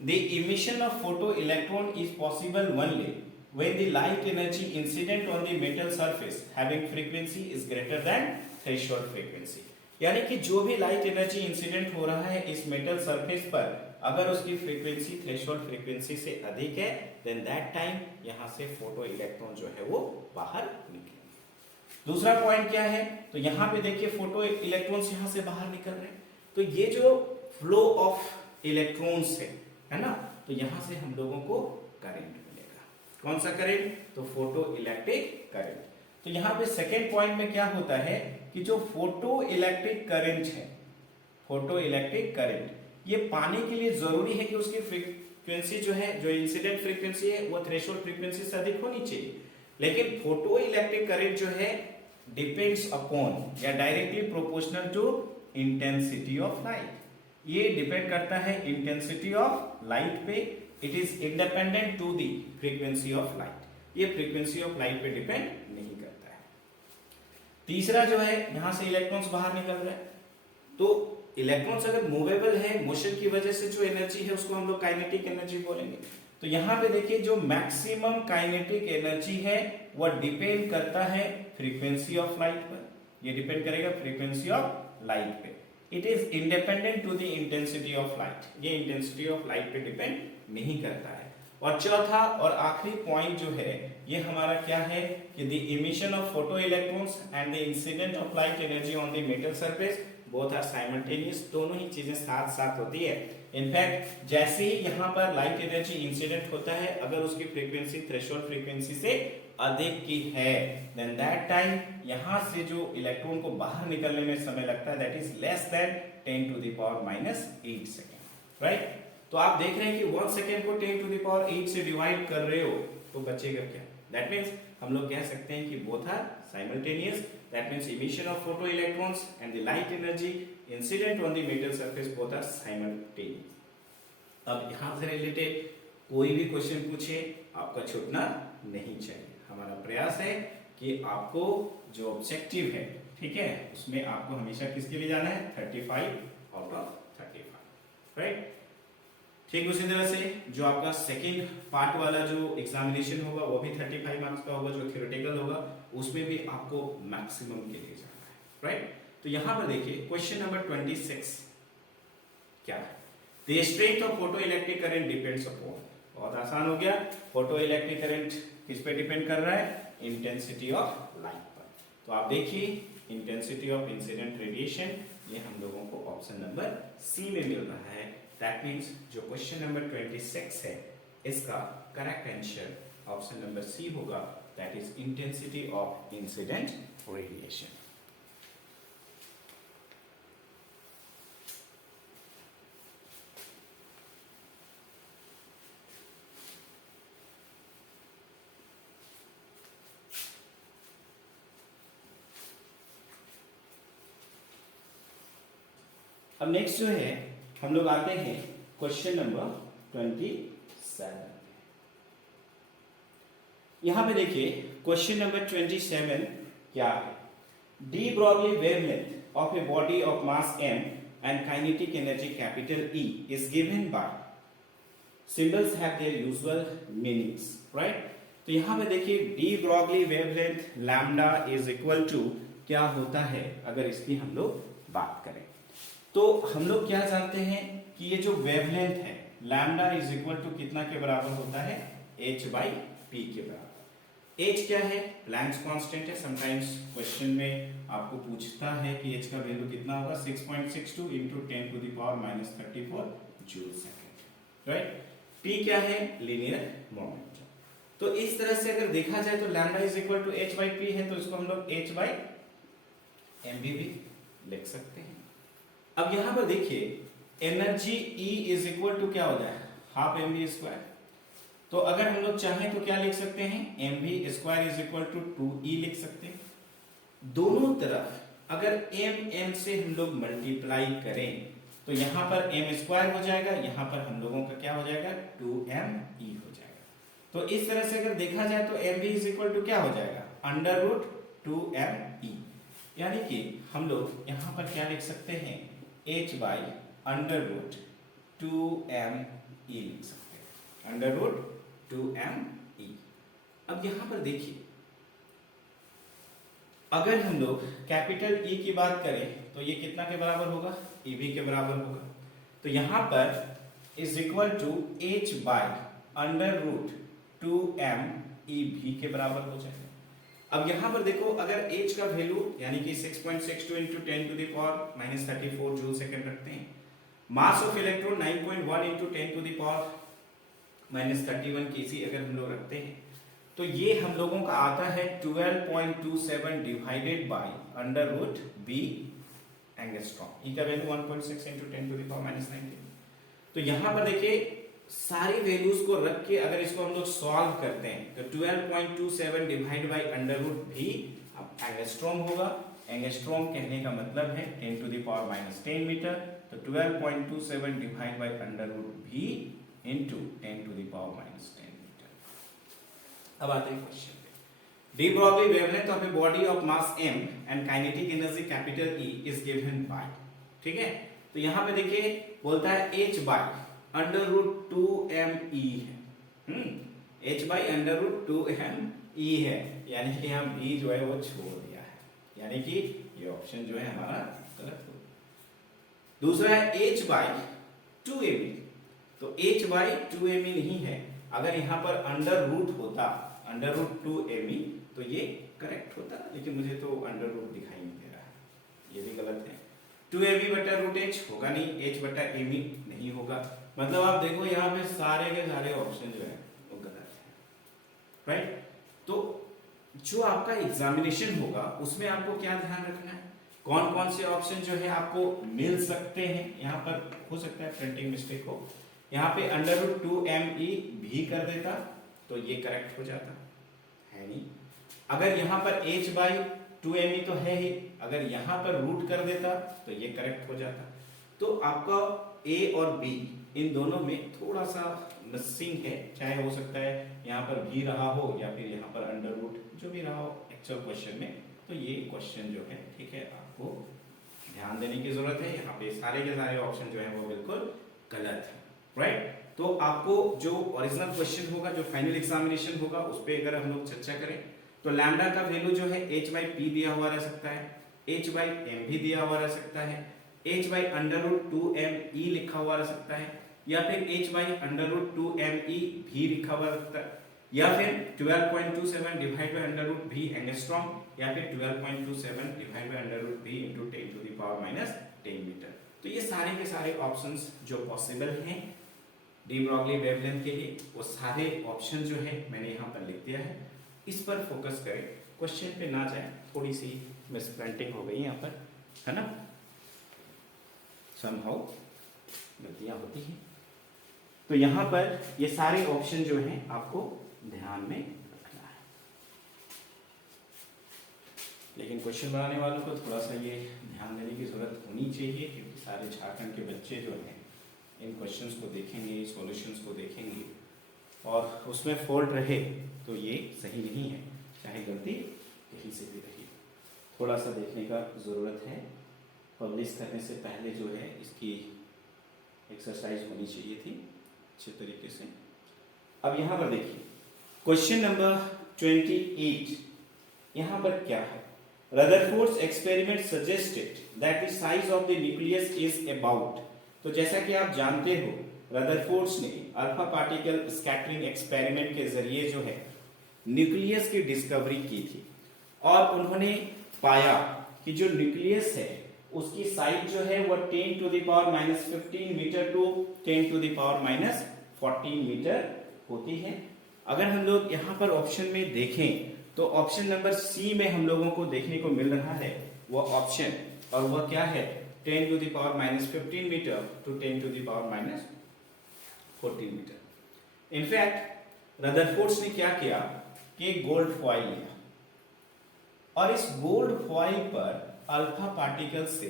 the emission of photo electron is possible only when the light energy incident on the metal surface having frequency is greater than threshold frequency। यानी कि जो भी लाइट एनर्जी इंसिडेंट हो रहा है इस मेटल सरफेस पर, अगर उसकी फ्रीक्वेंसी थ्रेशोल्ड फ्रीक्वेंसी से अधिक है, देन दैट टाइम यहां से फोटो इलेक्ट्रॉन जो है वो बाहर निकलेंगे। दूसरा पॉइंट क्या है, तो यहां पे देखिए फोटो इलेक्ट्रॉन्स यहां से बाहर निकल रहे हैं, तो ये जो फ्लो ऑफ इलेक्ट्रॉन्स है ना, तो यहां से हम लोगों को करंट, कौन सा करंट, तो फोटो इलेक्ट्रिक करंट। तो यहाँ पे सेकेंड पॉइंट में क्या होता है कि जो फोटो इलेक्ट्रिक करंट है, फोटो इलेक्ट्रिक करंट, ये पाने के लिए जरूरी है कि उसकी फ्रीक्वेंसी जो है, जो इंसिडेंट फ्रीक्वेंसी है वो थ्रेशोल्ड फ्रीक्वेंसी से अधिक होनी चाहिए। लेकिन फोटो इलेक्ट्रिक करंट जो है डिपेंड्स अपॉन या directly proportional to intensity of light, ये डिपेंड करता है इंटेंसिटी ऑफ लाइट पे। It is independent to the frequency of light, ये फ्रीक्वेंसी ऑफ लाइट पे डिपेंड नहीं करता है। तीसरा जो है, यहां से इलेक्ट्रॉन्स बाहर निकल रहे हैं, तो इलेक्ट्रॉन्स अगर मूवेबल है, मोशन की वजह से जो एनर्जी है उसको हम लोग काइनेटिक एनर्जी बोलेंगे। तो यहां पे देखिए जो मैक्सिमम काइनेटिक एनर्जी है वह डिपेंड करता है फ्रीक्वेंसी ऑफ लाइट पर, ये डिपेंड करेगा फ्रीक्वेंसी ऑफ लाइट पे। It is independent to the intensity of light, ये इंटेंसिटी ऑफ लाइट पे डिपेंड नहीं करता है। और चौथा और आखिरी पॉइंट जो है ये हमारा क्या है कि the emission of photo electrons and the incident of light energy on the metal surface both are simultaneous, दोनों ही चीजें साथ साथ होती है। इनफैक्ट जैसे ही यहाँ पर लाइट एनर्जी इंसिडेंट होता है, अगर उसकी फ्रीक्वेंसी थ्रेशोल्ड फ्रीक्वेंसी से अधिक की है, देन दैट टाइम यहाँ से जो इलेक्ट्रॉन को बाहर निकलने में समय लगता है that is less than 10 to the power -8 second, right. तो आप देख रहे हैं कि 1 सेकेंड को 10 टू द पावर 8 से डिवाइड कर रहे हो तो बचेगा क्या, दैट मीन्स हम लोग कह सकते हैं कि both are simultaneous, that means emission of photo electrons and the light energy incident on the metal surface both are simultaneous. अब यहां से रिलेटेड कोई भी क्वेश्चन पूछे आपका छूटना नहीं चाहिए। हमारा प्रयास है कि आपको जो ऑब्जेक्टिव है, ठीक है, उसमें आपको हमेशा किसके लिए जाना है, 35 आउट ऑफ 35, राइट। ठीक उसी तरह से जो आपका सेकंड पार्ट वाला जो एग्जामिनेशन होगा वो भी 35 मार्क्स का होगा, जो थ्योरेटिकल होगा उसमें भी आपको मैक्सिमम के लिए जाना है, राइट। तो यहां पर देखिए क्वेश्चन नंबर 26 क्या है, the strength of photo electric current depends upon, बहुत आसान हो गया, फोटो इलेक्ट्रिक करंट किस पे डिपेंड कर रहा है, इंटेंसिटी ऑफ लाइट पर। तो आप देखिए इंटेंसिटी ऑफ इंसिडेंट रेडिएशन, ये हम लोगों को ऑप्शन नंबर सी में मिल रहा है। दैट मींस जो क्वेश्चन नंबर 26 है इसका correct answer option number C होगा, that is intensity of incident radiation. अब नेक्स्ट जो है हम लोग आते हैं क्वेश्चन नंबर 27। यहां पे देखिए क्वेश्चन नंबर 27 क्या है, de Broglie wavelength of a body of mass m and kinetic energy capital E is given by, symbols have their usual meanings, right. तो यहां पे देखिए de Broglie wavelength lambda is equal to क्या होता है, अगर इसकी हम लोग बात करें तो हम लोग क्या जानते हैं कि ये जो वेवलेंथ है लैम्डा इज इक्वल टू कितना के बराबर होता है, h बाई पी के बराबर। h क्या है, प्लैंक्स कांस्टेंट है, समटाइम्स क्वेश्चन में आपको पूछता है कि h का वैल्यू कितना होगा, 6.62 into 10 to the power minus 34 joule second, right. p क्या है, लीनियर मोमेंटम। तो इस तरह से अगर देखा जाए तो lambda is equal to h by P है, तो इसको हम लोग h बाई mv भी लिख सकते हैं। अब यहां पर देखिए energy E is equal to क्या हो जाए, हाफ एम वी स्क्वायर। तो अगर हम लोग चाहें तो क्या लिख सकते हैं, M V square is equal to 2E लिख सकते हैं। दोनों तरफ अगर m से हम लोग मल्टीप्लाई करें तो यहां पर m स्क्वायर हो जाएगा, यहां पर हम लोगों का क्या हो जाएगा, 2me हो जाएगा। तो इस तरह से अगर देखा जाए तो M V is equal to क्या हो जाएगा, अंडर रूट 2me, यानी कि हम लोग यहां पर क्या लिख सकते हैं, h by under root 2me लिख सकते हैं, अंडर रूट 2me। अब यहां पर देखिए अगर हम लोग कैपिटल E की बात करें तो ये कितना के बराबर होगा, EV के बराबर होगा। तो यहां पर is equal to h by under root 2me के बराबर हो जाएगा। अब यहां पर देखो अगर h का वैल्यू यानी कि 6.62 into 10 to the power minus 34 joule second रखते हैं, mass of electron 9.1 into 10 to the power minus 31 KG अगर हम लोग रखते हैं तो ये हम लोगों का आता है 12.27 divided by under root b angstrom. E का value 1.6 into 10 to the power minus 19। तो यहां पर देखिए सारी वैल्यूज को रख के अगर इसको हम लोग सॉल्व करते हैं तो 12.27 डिवाइड बाय अंडर रूट भी अब एंगस्ट्रॉम होगा। एंगस्ट्रॉम कहने का मतलब है 10 to the power minus 10 metre. तो 12.27 डिवाइड बाय अंडर रूट भी into 10 to the power minus 10 metre. अब आते हैं क्वेश्चन पे। De Broglie wavelength of a body of mass m and kinetic energy capital E is given by, ठीक है। तो यहां पे देखिए बोलता है h bye under root 2me है, h by under root 2me है, यानी कि यहाँ b जो है वो छोड़ दिया है, यानी कि ये ऑप्शन जो है हमारा गलत हो। दूसरा है h बाई 2me, तो h बाई 2me नहीं है, अगर यहाँ पर अंडर रूट होता अंडर रूट 2me तो ये करेक्ट होता, लेकिन मुझे तो अंडर रूट दिखाई नहीं दे रहा है, ये भी गलत है। 2me बटा रूट h होगा नहीं, h बटा me नहीं होगा। मतलब आप देखो यहाँ पे सारे के सारे ऑप्शन जो है वो गलत है, राइट। तो जो आपका एग्जामिनेशन होगा उसमें आपको क्या ध्यान रखना है, कौन कौन से ऑप्शन जो है आपको मिल सकते हैं। यहाँ पर हो सकता है प्रिंटिंग मिस्टेक हो, यहाँ पे अंडर रूट 2me भी कर देता तो ये करेक्ट हो जाता है नहीं। अगर यहाँ पर h बाई 2me तो है ही, अगर यहाँ पर रूट कर देता तो ये करेक्ट हो जाता। तो आपका a और b इन दोनों में थोड़ा सा मिसिंग है, चाहे हो सकता है यहाँ पर भी रहा हो या फिर यहाँ पर अंडर रूट जो भी रहा हो एक्चुअल क्वेश्चन में। तो ये क्वेश्चन जो है ठीक है, आपको ध्यान देने की जरूरत है, यहाँ पे सारे के सारे ऑप्शन जो है वो बिल्कुल गलत है, राइट। तो आपको जो ओरिजिनल क्वेश्चन होगा, जो फाइनल एग्जामिनेशन होगा, उस पर अगर हम लोग चर्चा करें तो लैम्डा का वैल्यू जो है h बाई पी दिया हुआ रह सकता है, h बाई एम भी दिया हुआ रह सकता है, h by under root 2m e लिखा हुआ रह सकता है, या फिर h by under root 2m e भी लिखा हुआ रखता है, या फिर 12.27 divide by under root v angstrom, या फिर 12.27 divide by under root v into 10 to the power minus 10 metre. तो ये सारे के सारे ऑप्शंस जो पॉसिबल हैं डी ब्रॉगली वेवलेंथ के लिए, वो सारे ऑप्शन जो है मैंने यहाँ पर लिख दिया है। इस पर फोकस करें, क्वेश्चन पे ना जाए, थोड़ी सी मिसप्रिंटिंग हो गई यहाँ पर, है ना, समहाउ गलतियाँ होती हैं। तो यहाँ पर ये सारे ऑप्शन जो हैं आपको ध्यान में रखना है, लेकिन क्वेश्चन बनाने वालों को थोड़ा सा ये ध्यान देने की जरूरत होनी चाहिए, क्योंकि सारे झारखंड के बच्चे जो हैं इन क्वेश्चंस को देखेंगे, सॉल्यूशंस को देखेंगे, और उसमें फॉल्ट रहे तो ये सही नहीं है, चाहे गलती कहीं से भी रही, थोड़ा सा देखने का ज़रूरत है। पब्लिश करने से पहले जो है इसकी एक्सरसाइज होनी चाहिए थी अच्छे तरीके से। अब यहाँ पर देखिए क्वेश्चन नंबर 28, यहाँ पर क्या है, Rutherford's experiment suggested that the size of the nucleus is about. तो जैसा कि आप जानते हो रदरफोर्ड्स ने अल्फा पार्टिकल स्कैटरिंग एक्सपेरिमेंट के जरिए जो है न्यूक्लियस की डिस्कवरी की थी, और उन्होंने पाया कि जो न्यूक्लियस है उसकी साइज जो है वो 10 to the power minus 15 metre to 10 to the power minus 14 metre होती है। अगर हम लोग यहाँ पर ऑप्शन में देखें तो ऑप्शन नंबर सी में हम लोगों को देखने को मिल रहा है वो ऑप्शन, और वह क्या है 10 to the power minus 15 metre to 10 to the power minus 14 metre. In fact Rutherford's ने क्या किया कि गोल्ड फॉइल लिया, और इस गोल्ड फॉइल पर अल्फा पार्टिकल से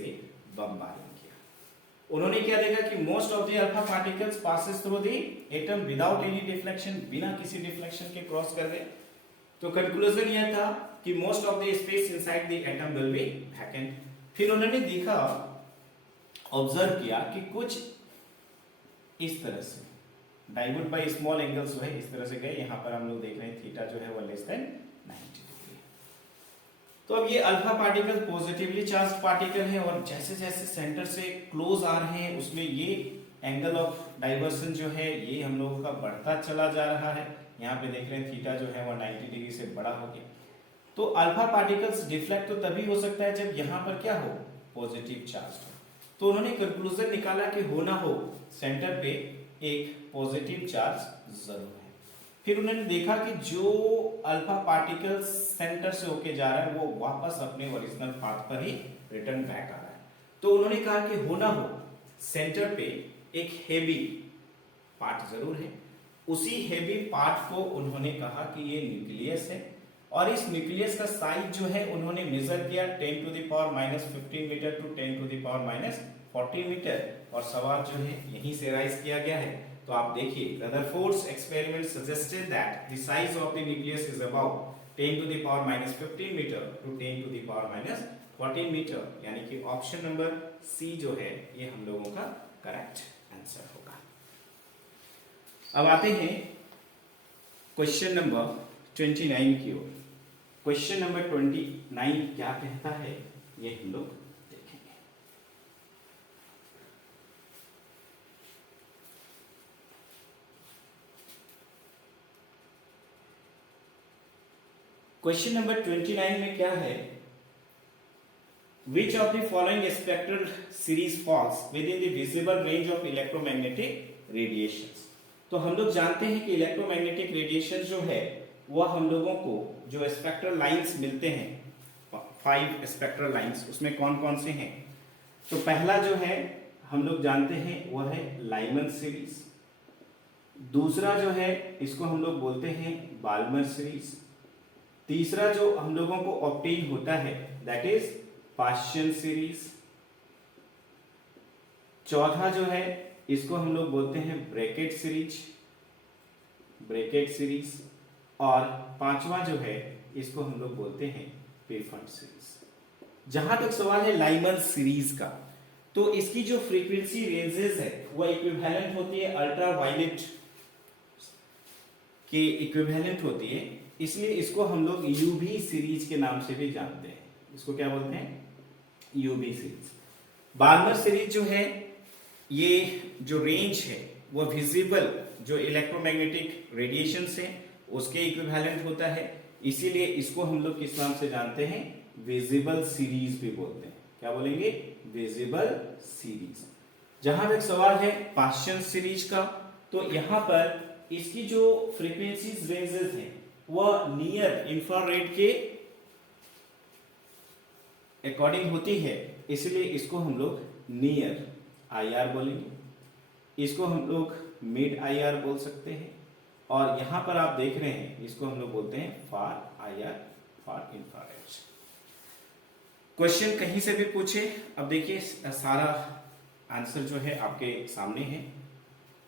बमबारिंग किया। उन्होंने क्या देखा कि most of the alpha particles passes through the atom without any deflection, बिना किसी डिफ्लेक्शन के क्रॉस कर गए। तो कंक्लूजन यह था कि most of the space inside the atom will be vacant. फिर उन्होंने देखा, ऑब्जर्व किया कि कुछ इस तरह से डाइवर्ट बाय स्मॉल एंगल्स जो है इस तरह से गए। यहाँ पर हम लोग देख रहे हैं थीटा जो है वो लेस देन 90 डिग्री। तो अब ये alpha particle positively charge particle है, और जैसे जैसे सेंटर से क्लोज आ रहे हैं उसमें ये एंगल ऑफ डाइवर्सन जो है ये हम लोगों का बढ़ता चला जा रहा है। यहाँ पे देख रहे हैं थीटा जो है वो 90 डिग्री से बड़ा हो गया। तो अल्फा पार्टिकल्स डिफ्लेक्ट तो तभी हो सकता है जब यहाँ पर क्या हो, पॉजिटिव चार्ज हो। तो उन्होंने कंक्लूजन निकाला कि हो ना हो सेंटर पे एक पॉजिटिव चार्ज जरूर है। फिर उन्होंने देखा कि जो अल्फा पार्टिकल सेंटर से होके जा रहा है वो वापस अपने ओरिजिनल पाथ पर ही रिटर्न बैक आ रहा है। तो उन्होंने कहा कि हो ना हो सेंटर पे एक हेवी पार्ट जरूर है। उसी हेवी पार्ट को उन्होंने कहा कि ये न्यूक्लियस है, और इस न्यूक्लियस का साइज जो है उन्होंने मेजर किया 10 to the power minus 15 metre to 10 to the power minus 40 metre, और सवाल जो है यहीं से राइज किया गया है। तो आप देखिए Rutherford's experiment suggested that the size of the nucleus is about 10 to the power minus 15 metre to 10 to the power minus 14 metre, यानी कि ऑप्शन नंबर सी जो है ये हम लोगों का करेक्ट आंसर होगा। अब आते हैं क्वेश्चन नंबर 29 की ओर। क्वेश्चन नंबर 29 क्या कहता है ये हम लोग देखेंगे। क्वेश्चन नंबर 29 में क्या है, Which of the following spectral series falls within the visible range of electromagnetic radiations? तो हम लोग जानते हैं कि इलेक्ट्रोमैग्नेटिक रेडिएशन जो है वह हम लोगों को जो स्पेक्ट्रल लाइंस मिलते हैं 5 स्पेक्ट्रल लाइंस, उसमें कौन कौन से हैं। तो पहला जो है हम लोग जानते हैं वह है लाइमन सीरीज। दूसरा जो है इसको हम लोग बोलते हैं बाल्मर सीरीज। तीसरा जो हम लोगों को ऑब्टेन होता है दैट इज पाश्चियन सीरीज। चौथा जो है इसको हम लोग बोलते हैं ब्रैकेट सीरीज। और पांचवा जो है इसको हम लोग बोलते हैं पेफंड सीरीज। जहां तक सवाल है लाइमन सीरीज का, तो इसकी जो फ्रीक्वेंसी रेंजेस है वह इक्विवेलेंट होती है अल्ट्रा वायलेट के इक्विवेलेंट होती है, इसलिए इसको हम लोग यूवी सीरीज के नाम से भी जानते हैं। इसको क्या बोलते हैं, यूवी सीरीज। बार्नर सीरीज जो है, ये जो रेंज है वो विजिबल जो इलेक्ट्रोमैग्नेटिक रेडिएशन है उसके इक्विवेलेंट होता है, इसीलिए इसको हम लोग किस नाम से जानते हैं, विजिबल सीरीज भी बोलते हैं। क्या बोलेंगे, विजिबल सीरीज। जहां एक सवाल है पास्चन सीरीज का, तो यहां पर इसकी जो फ्रीक्वेंसीज रेंजेस हैं वह नियर इंफ्रारेड के अकॉर्डिंग होती है, इसलिए इसको हम लोग नियर आईआर बोलेंगे, इसको हम लोग मिड आईआर बोल सकते हैं, और यहां पर आप देख रहे हैं इसको हम लोग बोलते हैं फार आईआर, फार इंफ्रारेड। क्वेश्चन कहीं से भी पूछे, अब देखिए सारा आंसर जो है आपके सामने है।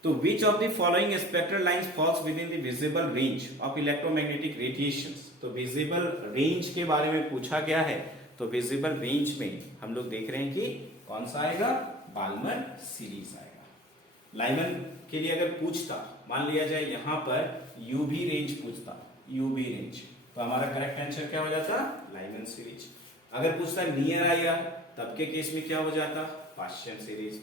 तो which of the following spectral lines falls within the visible range of electromagnetic radiations. तो विजिबल रेंज के बारे में पूछा गया है, तो विजिबल रेंज में हम लोग देख रहे हैं कि कौन सा आएगा, बाल्मर सीरीज आएगा। लाइमन के लिए अगर पूछता, मान लिया जाए यहां पर यूवी रेंज पूछता, यूवी रेंज, तो हमारा करेक्ट आंसर क्या हो जाता, लाइमन सीरीज। अगर पूछता नियर आईआर, तब के केस में क्या हो जाता, पास्चन सीरीज।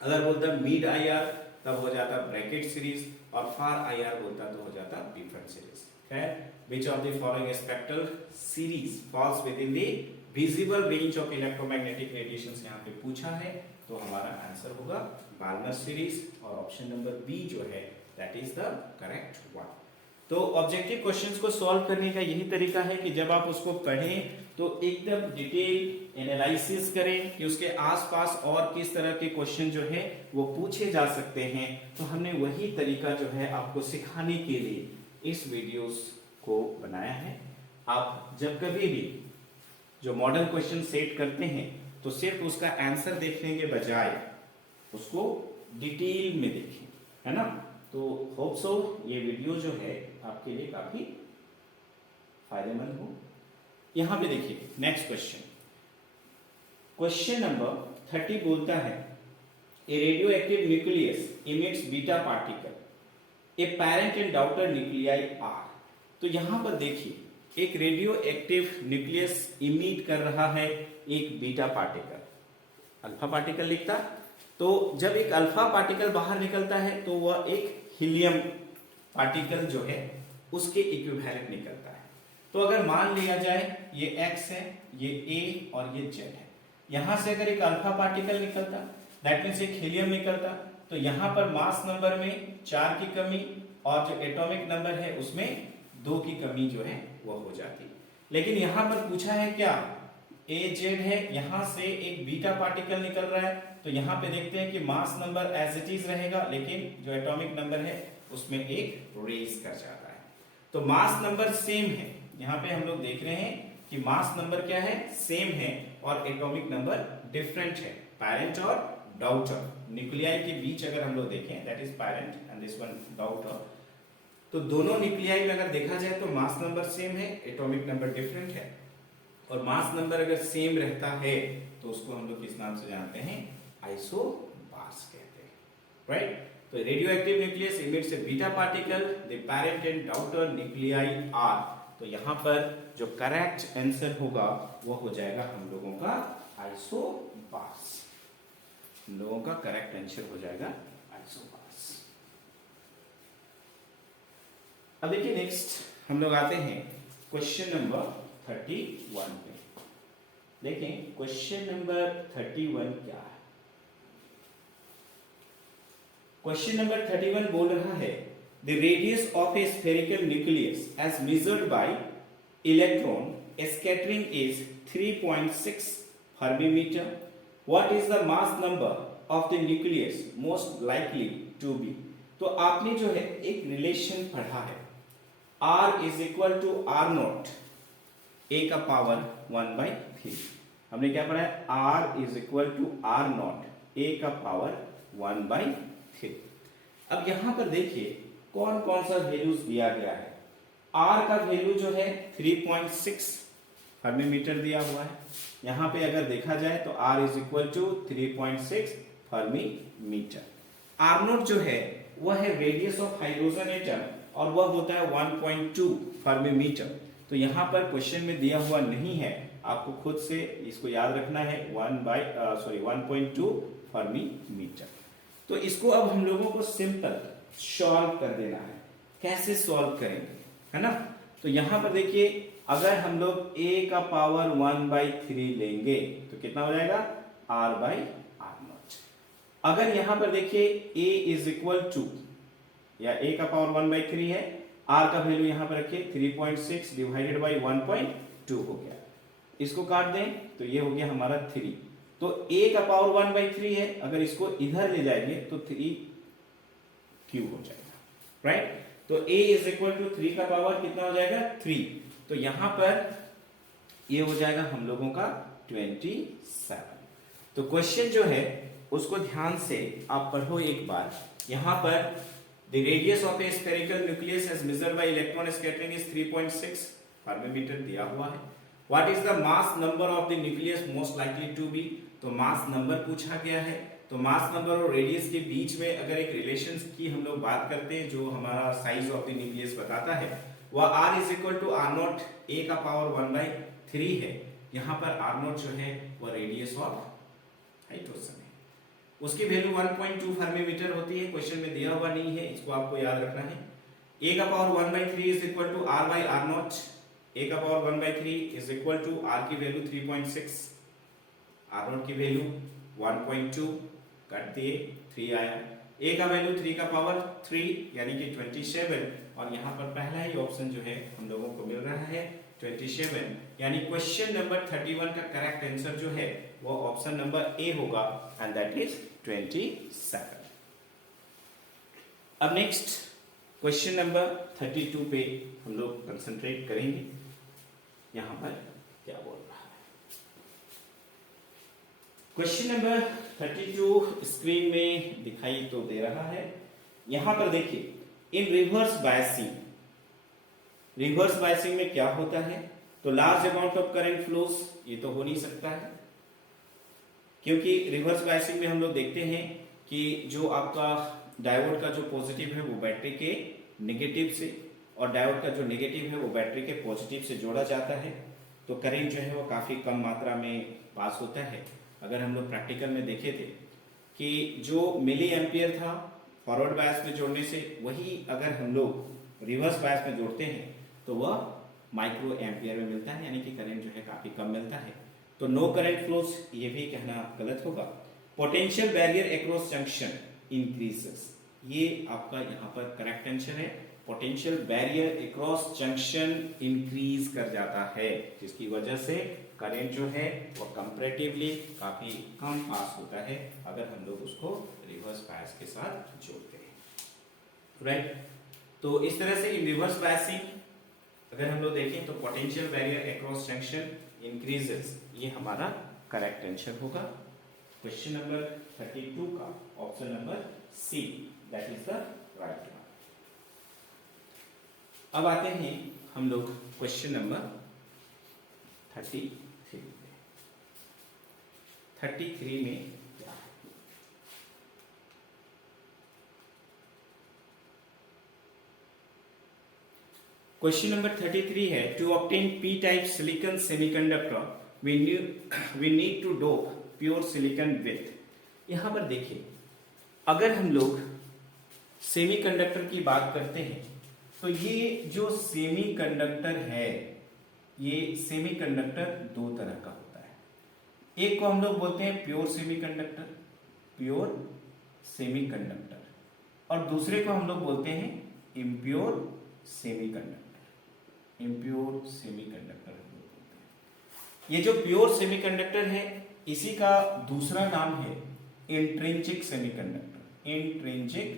अगर बोलता मिड आईआर, तब हो जाता ब्रैकेट सीरीज, और फार आईआर बोलता तो हो जाता डिफरेंट सीरीज। खैर, which of the following spectral series falls within the visible range of electromagnetic radiations यहाँ पे पूछा है, तो हमारा आंसर होगा बार्नर सीरीज, और ऑप्शन नंबर बी जो है that is the correct one. तो ऑब्जेक्टिव क्वेश्चंस को सॉल्व करने का यही तरीका है कि जब आप उसको पढ़ें तो एकदम डिटेल एनालिसिस करें कि उसके आसपास और किस तरह के क्वेश्चन जो है वो पूछे जा सकते हैं। तो हमने वही तरीका जो है आपको सिखाने के लिए इस वीडियोस को बनाया है। आप जब कभी भी जो मॉडल क्वेश्चन सेट करते हैं तो सिर्फ उसका आंसर देखने के बजाय उसको डिटेल में देखें, है ना। तो होप सो ये वीडियो जो है आपके लिए काफी फायदेमंद हो। यहां पे देखिए नेक्स्ट क्वेश्चन, क्वेश्चन नंबर 30 बोलता है a radio active nucleus emits beta particle, a parent and daughter nuclei are. तो यहां पर देखिए एक रेडियो एक्टिव न्यूक्लियस इमिट कर रहा है एक बीटा पार्टिकल, अल्फा पार्टिकल लिखता। तो जब एक अल्फा पार्टिकल बाहर निकलता है तो वह एक हीलियम पार्टिकल जो है उसके इक्विवेलेंट निकलता है। तो अगर मान लिया जाए ये x है, ये a और ये z है, यहां से अगर एक अल्फा पार्टिकल निकलता दैट मींस एक हीलियम निकलता, तो यहां पर मास नंबर में 4 की कमी और जो एटॉमिक नंबर है उसमें 2 की कमी जो है वो हो जाती। लेकिन यहां पर पूछा है क्या, AZ है, यहां से एक बीटा पार्टिकल निकल रहा है, तो यहां पे देखते हैं कि mass number as it is रहेगा, लेकिन जो एटॉमिक नंबर है उसमें एक रेज कर जाता है। तो मास नंबर सेम है, यहां पे हम लोग देख रहे हैं कि मास नंबर क्या है, सेम है, और एटॉमिक नंबर डिफरेंट है। पैरेंट और डॉटर न्यूक्लियाई के बीच अगर हम लोग देखें that is parent and this one daughter, तो दोनों न्यूक्लियाई में अगर देखा जाए तो मास नंबर सेम है, एटॉमिक नंबर डिफरेंट है। और मास नंबर अगर सेम रहता है तो उसको हम लोग किस नाम से जानते हैं, आइसोबार्स कहते हैं, राइट। तो radio active nucleus emits a beta particle, the parent and daughter nuclei are. तो यहां पर जो करेक्ट आंसर होगा वो हो जाएगा हम लोगों का आइसोबार्स, हम लोगों का करेक्ट आंसर हो जाएगा आइसोबार्स। अब देखिए नेक्स्ट हम लोग आते हैं क्वेश्चन नंबर 31 पे। देखें क्वेश्चन नंबर 31 क्या है। क्वेश्चन नंबर 31 बोल रहा है the radius of a spherical nucleus as measured by electron scattering is 3.6 fermi metre. What is the mass number of the nucleus most likely to be. तो आपने जो है एक रिलेशन पढ़ा है, R is equal to R naught a का power 1/3। हमने क्या पढ़ा है, R is equal to R naught a का पावर 1/3। अब यहां पर देखिए कौन कौन सा वैल्यूज दिया गया है। R का वैल्यू जो है 3.6 फर्मी-मीटर दिया हुआ है। यहां पे अगर देखा जाए तो R is equal to 3.6 fermi metre. R naught जो है वह है रेडियस ऑफ हाइड्रोजन एटम और वह होता है 1.2 फर्मी-मीटर। तो यहां पर क्वेश्चन में दिया हुआ नहीं है आपको खुद से इसको याद रखना है 1.2 फर्मी मीटर। तो इसको अब हम लोगों को सिंपल सॉल्व कर देना है। कैसे सॉल्व करेंगे, है ना? तो यहां पर देखिए, अगर हम लोग a का पावर 1/3 लेंगे तो कितना हो जाएगा, r/r0। अगर यहां पर देखिए a इज इक्वल टू, या a का पावर 1/3 है, r का वैल्यू यहां पर रखिए 3.6 डिवाइडेड बाई 1.2 हो गया। इसको काट दें तो ये हो गया हमारा 3। तो a का पावर 1/3 है, अगर इसको इधर ले जाएंगे तो 3 क्यूब हो जाएगा, राइट? तो a इज इक्वल टू 3 का पावर कितना हो जाएगा, 3। तो यहां पर ये हो जाएगा हम लोगों का 27। तो क्वेश्चन जो है उसको ध्यान से आप पढ़ो एक बार। यहां पर the radius of a spherical nucleus as measured by electron scattering is 3.6 fermi metre दिया हुआ है। What is the mass number of the nucleus most likely to be, तो मास नंबर पूछा गया है। तो मास नंबर और रेडियस के बीच में अगर एक रिलेशन की हम लोग बात करते हैं जो हमारा साइज ऑफ द न्यूक्लियस बताता है, वह r is equal to r0, a का पावर 1/3 है। यहाँ पर r0 जो है वह रेडियस ऑफ हाइड्रोजन है, उसकी वैल्यू 1.2 फर्मीमीटर होती है। क्वेश्चन में दिया हुआ नहीं है, इसको आपको याद रखना है। a का power 1/3 is equal to r/r0, a का power 1/3 is equal to r की वैल्यू 3.6, r0 की वैल्यू 1.2, काट दिए 3 आया। a का वैल्यू 3 का पावर 3 यानी कि 27, और यहाँ पर पहला ही ऑप्शन जो है हम लोगों को मिल रहा है 27, यानी क्वेश्चन नंबर 31 का करेक्ट आंसर जो है वो ऑप्शन नंबर ए होगा, एंड दैट इज 27। अब नेक्स्ट क्वेश्चन नंबर 32 पे हम लोग कंसंट्रेट करेंगे। यहां पर क्या बोल रहा है, क्वेश्चन नंबर 32 स्क्रीन में दिखाई तो दे रहा है। यहां पर देखिए, इन रिवर्स बायसिंग, रिवर्स बायसिंग में क्या होता है, तो large amount of current flows, ये तो हो नहीं सकता है, क्योंकि रिवर्स बायसिंग में हम लोग देखते हैं कि जो आपका डायोड का जो पॉजिटिव है वो बैटरी के नेगेटिव से, और डायोड का जो नेगेटिव है वो बैटरी के पॉजिटिव से जोड़ा जाता है, तो करंट जो है वो काफी कम मात्रा में पास होता है। अगर हम लोग प्रैक्टिकल में देखे थे कि जो मिली एम्पियर था फॉरवर्ड बायस में जोड़ने से, वही अगर हम लोग रिवर्स बायस में जोड़ते हैं तो वह माइक्रो एम्पियर में मिलता है, यानी कि करंट जो है काफी कम मिलता है। तो नो करंट फ्लोज, ये भी कहना गलत होगा। Potential barrier across junction increases, ये आपका यहाँ पर करेक्ट आंसर है। Potential barrier across junction increase कर जाता है, जिसकी वजह से करंट जो है वो कंपैरेटिवली काफी कम पास होता है अगर हम लोग उसको रिवर्स बायस के साथ जोड़ते हैं, राइट? तो इस तरह से इन रिवर्स बायसिंग अगर हम लोग देखें तो potential barrier across junction increases, ये हमारा करेक्ट आंसर होगा क्वेश्चन नंबर 32 का option number C, that is the right one. अब आते हैं हम लोग क्वेश्चन नंबर 33 में। 33 में क्या है, क्वेश्चन नंबर 33 है, to obtain P type silicon semiconductor we need to dope pure silicon with. यहां पर देखिए, अगर हम लोग सेमीकंडक्टर की बात करते हैं तो ये जो सेमीकंडक्टर है, ये सेमीकंडक्टर दो तरह का होता है। एक को हम लोग बोलते हैं प्योर सेमीकंडक्टर, प्योर सेमीकंडक्टर, और दूसरे को हम लोग बोलते हैं इम्प्योर सेमीकंडक्टर, इम्प्योर सेमीकंडक्टर हम लोग बोलते हैं। ये जो प्योर सेमीकंडक्टर है इसी का दूसरा नाम है intrinsic semiconductor, intrinsic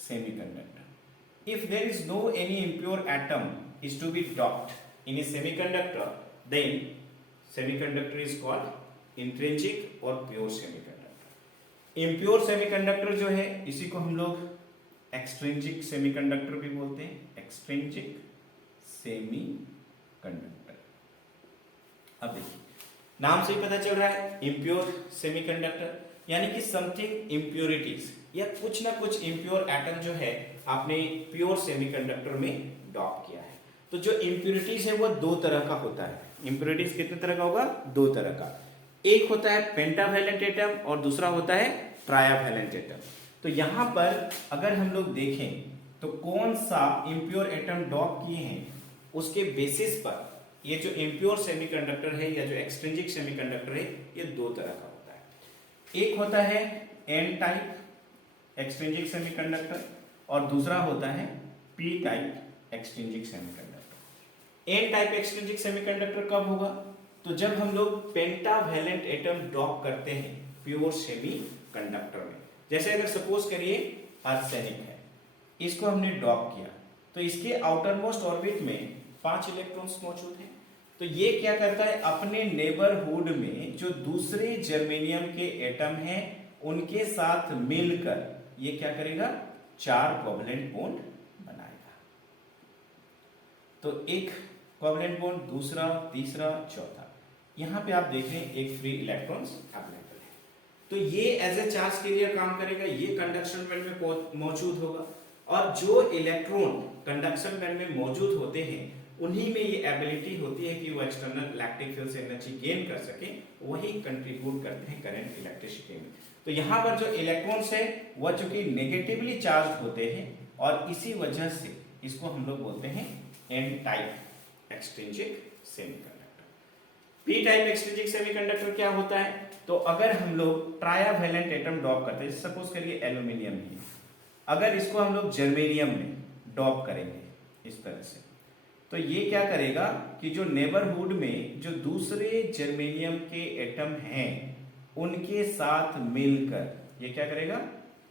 semiconductor. If there is no any impure atom is to be doped in a semiconductor, then semiconductor is called intrinsic or pure semiconductor. Impure semiconductor जो है इसी को हम लोग extrinsic semiconductor भी बोलते हैं, extrinsic semiconductor। अब देखिए, नाम से ही पता चल रहा है impure semiconductor, यानी कि समथिंग इम्प्योरिटीज या कुछ ना कुछ इम्प्योर एटम जो है आपने प्योर सेमीकंडक्टर में डॉप किया है। तो जो इम्प्योरिटीज है वो दो तरह का होता है, इम्प्योरिटीज कितने तरह का होगा? 2 तरह का। एक होता है पेंटावैलेंट एटम और दूसरा होता है ट्रायावैलेंट एटम। तो यहां पर अगर हम लोग देखें तो कौन सा इम्प्योर एटम डॉप किए हैं उसके बेसिस पर ये जो इम्प्योर सेमीकंडक्टर है या जो एक्सट्रिंसिक सेमीकंडक्टर है ये 2 तरह का होता है। एक होता है एन टाइप एक्सट्रिंसिक सेमीकंडक्टर और दूसरा होता है P type extrinsic semiconductor. N type extrinsic semiconductor कब होगा? तो जब हम लोग पेंटावैलेंट एटम डॉप करते हैं प्योर सेमीकंडक्टर में। जैसे अगर सपोज करिए आर्सेनिक है, इसको हमने डॉप किया तो इसके आउटर मोस्ट ऑर्बिट में 5 इलेक्ट्रॉन्स मौजूद हैं। तो ये क्या करता है, अपने नेबरहुड में जो दूसरे जर्मेनियम के एटम हैं उनके साथ मिलकर ये क्या करेगा, 4 कोवैलेंट बॉन्ड बनाएगा। तो एक कोवैलेंट बॉन्ड, दूसरा, तीसरा, चौथा। यहां पे आप देख रहे हैं एक फ्री इलेक्ट्रॉन्स अवेलेबल है। तो ये एज ए चार्ज कैरियर काम करेगा, ये कंडक्शन बैंड में मौजूद होगा और जो इलेक्ट्रॉन कंडक्शन बैंड में मौजूद होते हैं उन्हीं में ये एबिलिटी होती है कि वो एक्सटर्नल इलेक्ट्रिक फील्ड से एनर्जी गेन कर सके, वही कंट्रीब्यूट करते हैं करंट इलेक्ट्रिसिटी में। तो यहाँ पर जो इलेक्ट्रॉन्स है वह चूंकि नेगेटिवली चार्ज होते हैं और इसी वजह से इसको हम लोग बोलते हैं N type extrinsic semiconductor. P type extrinsic semiconductor क्या होता है? तो अगर हम लोग ट्रायावैलेंट एटम डॉप करते हैं, सपोज करिए एल्यूमिनियम ही, अगर इसको हम लोग जर्मेनियम में डॉप करेंगे इस तरह से, तो ये क्या करेगा कि जो नेबरहुड में जो दूसरे जर्मेनियम के एटम हैं उनके साथ मिलकर ये क्या करेगा,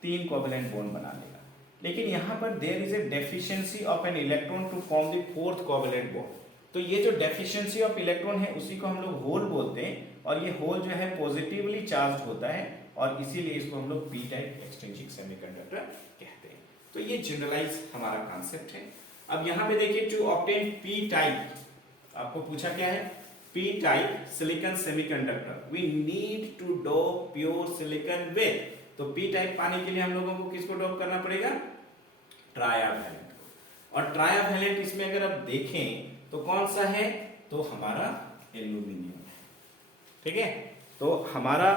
3 कोवैलेंट बॉन्ड बना लेगा। लेकिन यहां पर there is a deficiency of an electron to form the 4th covalent bond. तो ये जो डेफिशिएंसी ऑफ इलेक्ट्रॉन है उसी को हम लोग होल बोलते हैं और ये होल जो है पॉजिटिवली चार्ज होता है और इसीलिए इसको हम लोग पी टाइप एक्सट्रिंसिक सेमीकंडक्टर कहते हैं। तो ये जनरलाइज हमारा कॉन्सेप्ट है। अब यहां पे देखिए टू ऑब्टेन पी टाइप, आपको पूछा क्या है, P type silicon semiconductor we need to dope pure silicon with. तो पी टाइप पाने के लिए हम लोगों को किसको डोप करना पड़ेगा, ट्रायावैलेंट को। और ट्रायावैलेंट इसमें अगर आप देखें तो कौन सा है, तो हमारा एल्यूमिनियम है। ठीक है, तो हमारा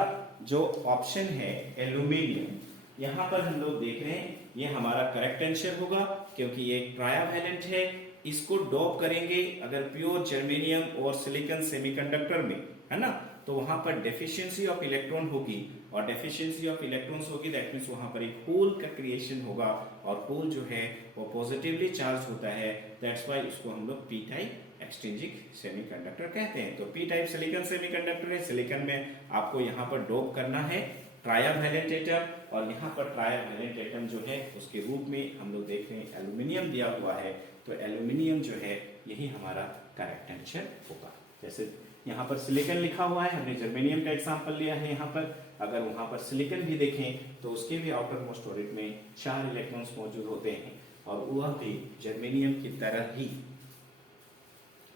जो ऑप्शन है एल्यूमिनियम, यहां पर हम लोग देख रहे हैं ये हमारा करेक्ट आंसर होगा क्योंकि ये ट्रायावैलेंट है। इसको डॉप करेंगे अगर प्योर जर्मेनियम और सिलिकॉन सेमीकंडक्टर में, है ना, तो वहां पर डेफिशिएंसी ऑफ इलेक्ट्रॉन होगी और डेफिशिएंसी ऑफ इलेक्ट्रॉन्स होगी, दैट मींस वहां पर एक होल का क्रिएशन होगा और होल जो है वो पॉजिटिवली चार्ज होता है। दैट्स व्हाई इसको हम लोग पी टाइप एक्सट्रिंसिक सेमीकंडक्टर कहते हैं। तो पी टाइप सिलिकॉन सेमीकंडक्टर है, सिलिकॉन में आपको यहाँ पर डोप करना है ट्रायावैलेंट एटम और यहाँ पर ट्रायावैलेंट एटम जो है उसके रूप में हम लोग देख रहे हैं एल्यूमिनियम दिया हुआ है। तो एल्यूमिनियम जो है यही हमारा करेक्ट आंसर होगा। जैसे यहाँ पर सिलिकॉन लिखा हुआ है, हमने जर्मेनियम का एग्जांपल लिया है यहाँ पर, अगर वहां पर सिलिकॉन भी देखें तो उसके भी आउटर मोस्ट ऑर्बिट में 4 इलेक्ट्रॉन्स मौजूद होते हैं और वह भी जर्मेनियम की तरह ही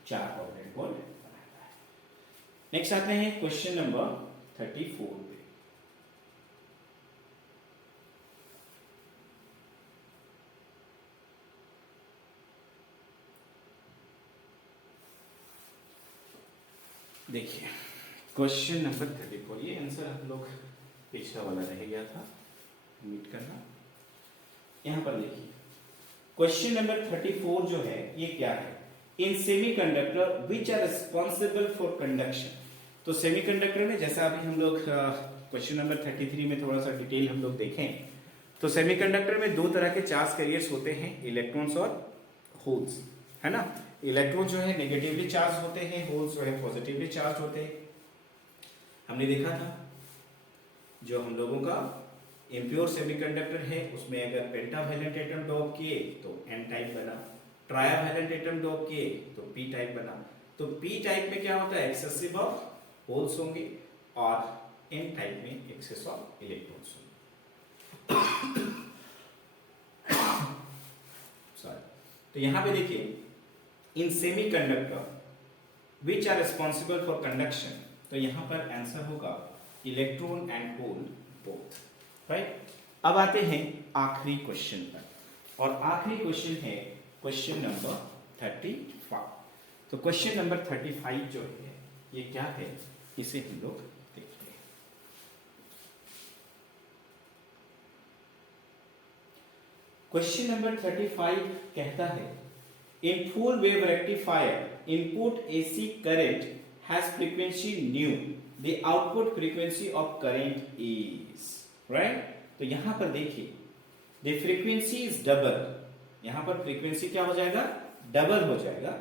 4 कोवैलेंट बॉन्ड बनाता है। नेक्स्ट आते हैं क्वेश्चन नंबर 34 पे। देखिए क्वेश्चन नंबर 34, ये आंसर हम लोग पिछला वाला रह गया था मीट करना। यहां पर देखिए क्वेश्चन नंबर 34 जो है ये क्या है, in semiconductor which are responsible for conduction. तो सेमीकंडक्टर में जैसा अभी हम लोग क्वेश्चन नंबर 33 में थोड़ा सा डिटेल हम लोग देखें तो सेमीकंडक्टर में 2 तरह के चार्ज कैरियर्स होते हैं, इलेक्ट्रॉन्स और होल्स, है ना। इलेक्ट्रॉन जो है नेगेटिवली चार्ज होते हैं, होल्स जो है पॉजिटिवली चार्ज होते हैं। हमने देखा था जो हम लोगों का इम्प्योर सेमीकंडक्टर है उसमें अगर पेंटावैलेंट एटम डॉप किए तो एन टाइप बना, ट्रायावैलेंट एटम डॉप किए तो पी टाइप बना। तो पी टाइप में क्या होता है, एक्सेसिव ऑफ होल्स होंगे और एन टाइप में एक्सेस ऑफ इलेक्ट्रॉन्स होंगे। सॉरी, तो यहां पे देखिए in semiconductor which are responsible for conduction, तो यहां पर आंसर होगा electron and hole both, right. अब आते हैं आखिरी क्वेश्चन पर और आखिरी क्वेश्चन है क्वेश्चन नंबर 35। तो तो क्वेश्चन नंबर 35 जो है ये क्या है, इसे हम लोग देखते हैं। क्वेश्चन नंबर 35 कहता है in full wave rectifier input AC current has frequency new, the output frequency of current is, right. तो यहां पर देखिए द फ्रीक्वेंसी इज डबल, यहां पर फ्रीक्वेंसी क्या हो जाएगा, डबल हो जाएगा।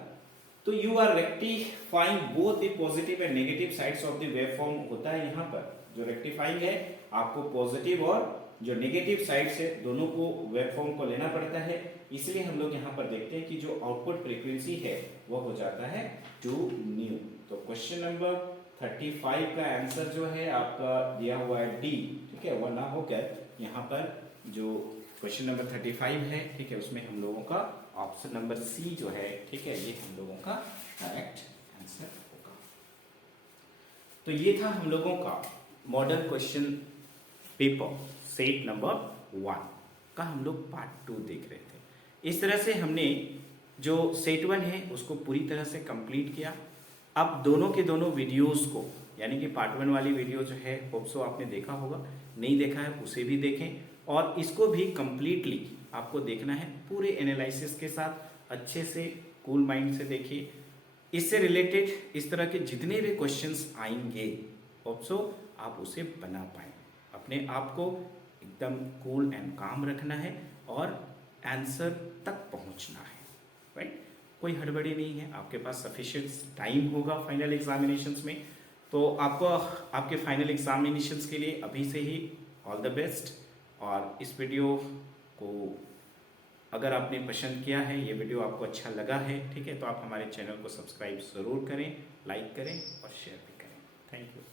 तो you are rectifying both the positive and negative sides of the waveform होता है। यहाँ पर जो रेक्टिफाइंग है आपको पॉजिटिव और जो नेगेटिव साइड्स है दोनों को वेवफॉर्म को लेना पड़ता है। इसलिए हम लोग यहाँ पर देखते हैं कि जो आउटपुट फ्रीक्वेंसी है वो हो जाता है 2 न्यू। तो क्वेश्चन नंबर 35 का आंसर जो है आपका दिया हुआ है डी, ठीक है। वरना होकर यहाँ पर जो क्वेश्चन नंबर 35 है, ठीक है, उसमें हम लोगों का ऑप्शन नंबर सी जो है, ठीक है, ये हम लोगों का करेक्ट आंसर होगा। तो ये था हम लोगों का model question paper set number 1 का हम लोग पार्ट 2 देख रहे थे। इस तरह से हमने जो सेट 1 है उसको पूरी तरह से कंप्लीट किया। अब दोनों के दोनों वीडियोस को, यानी कि पार्ट 1 वाली वीडियो जो है होप सो आपने देखा होगा, नहीं देखा है उसे भी देखें और इसको भी कंप्लीटली आपको देखना है पूरे एनालिसिस के साथ, अच्छे से कूल माइंड से देखिए। इससे रिलेटेड इस तरह के जितने भी क्वेश्चंस आएंगे होप सो आप उसे बना पाए। अपने आप को एकदम कूल एंड काम रखना है और आंसर तक पहुंचना है, राइट। कोई हड़बड़ी नहीं है, आपके पास सफिशिएंट टाइम होगा फाइनल एग्जामिनेशंस में। तो आपको आपके फाइनल एग्जामिनेशंस के लिए अभी से ही ऑल द बेस्ट। और इस वीडियो को अगर आपने पसंद किया है, ये वीडियो आपको अच्छा लगा है, ठीक है, तो आप हमारे चैनल को सब्सक्राइब ज़रूर करें, लाइक करें और शेयर भी करें। Thank you.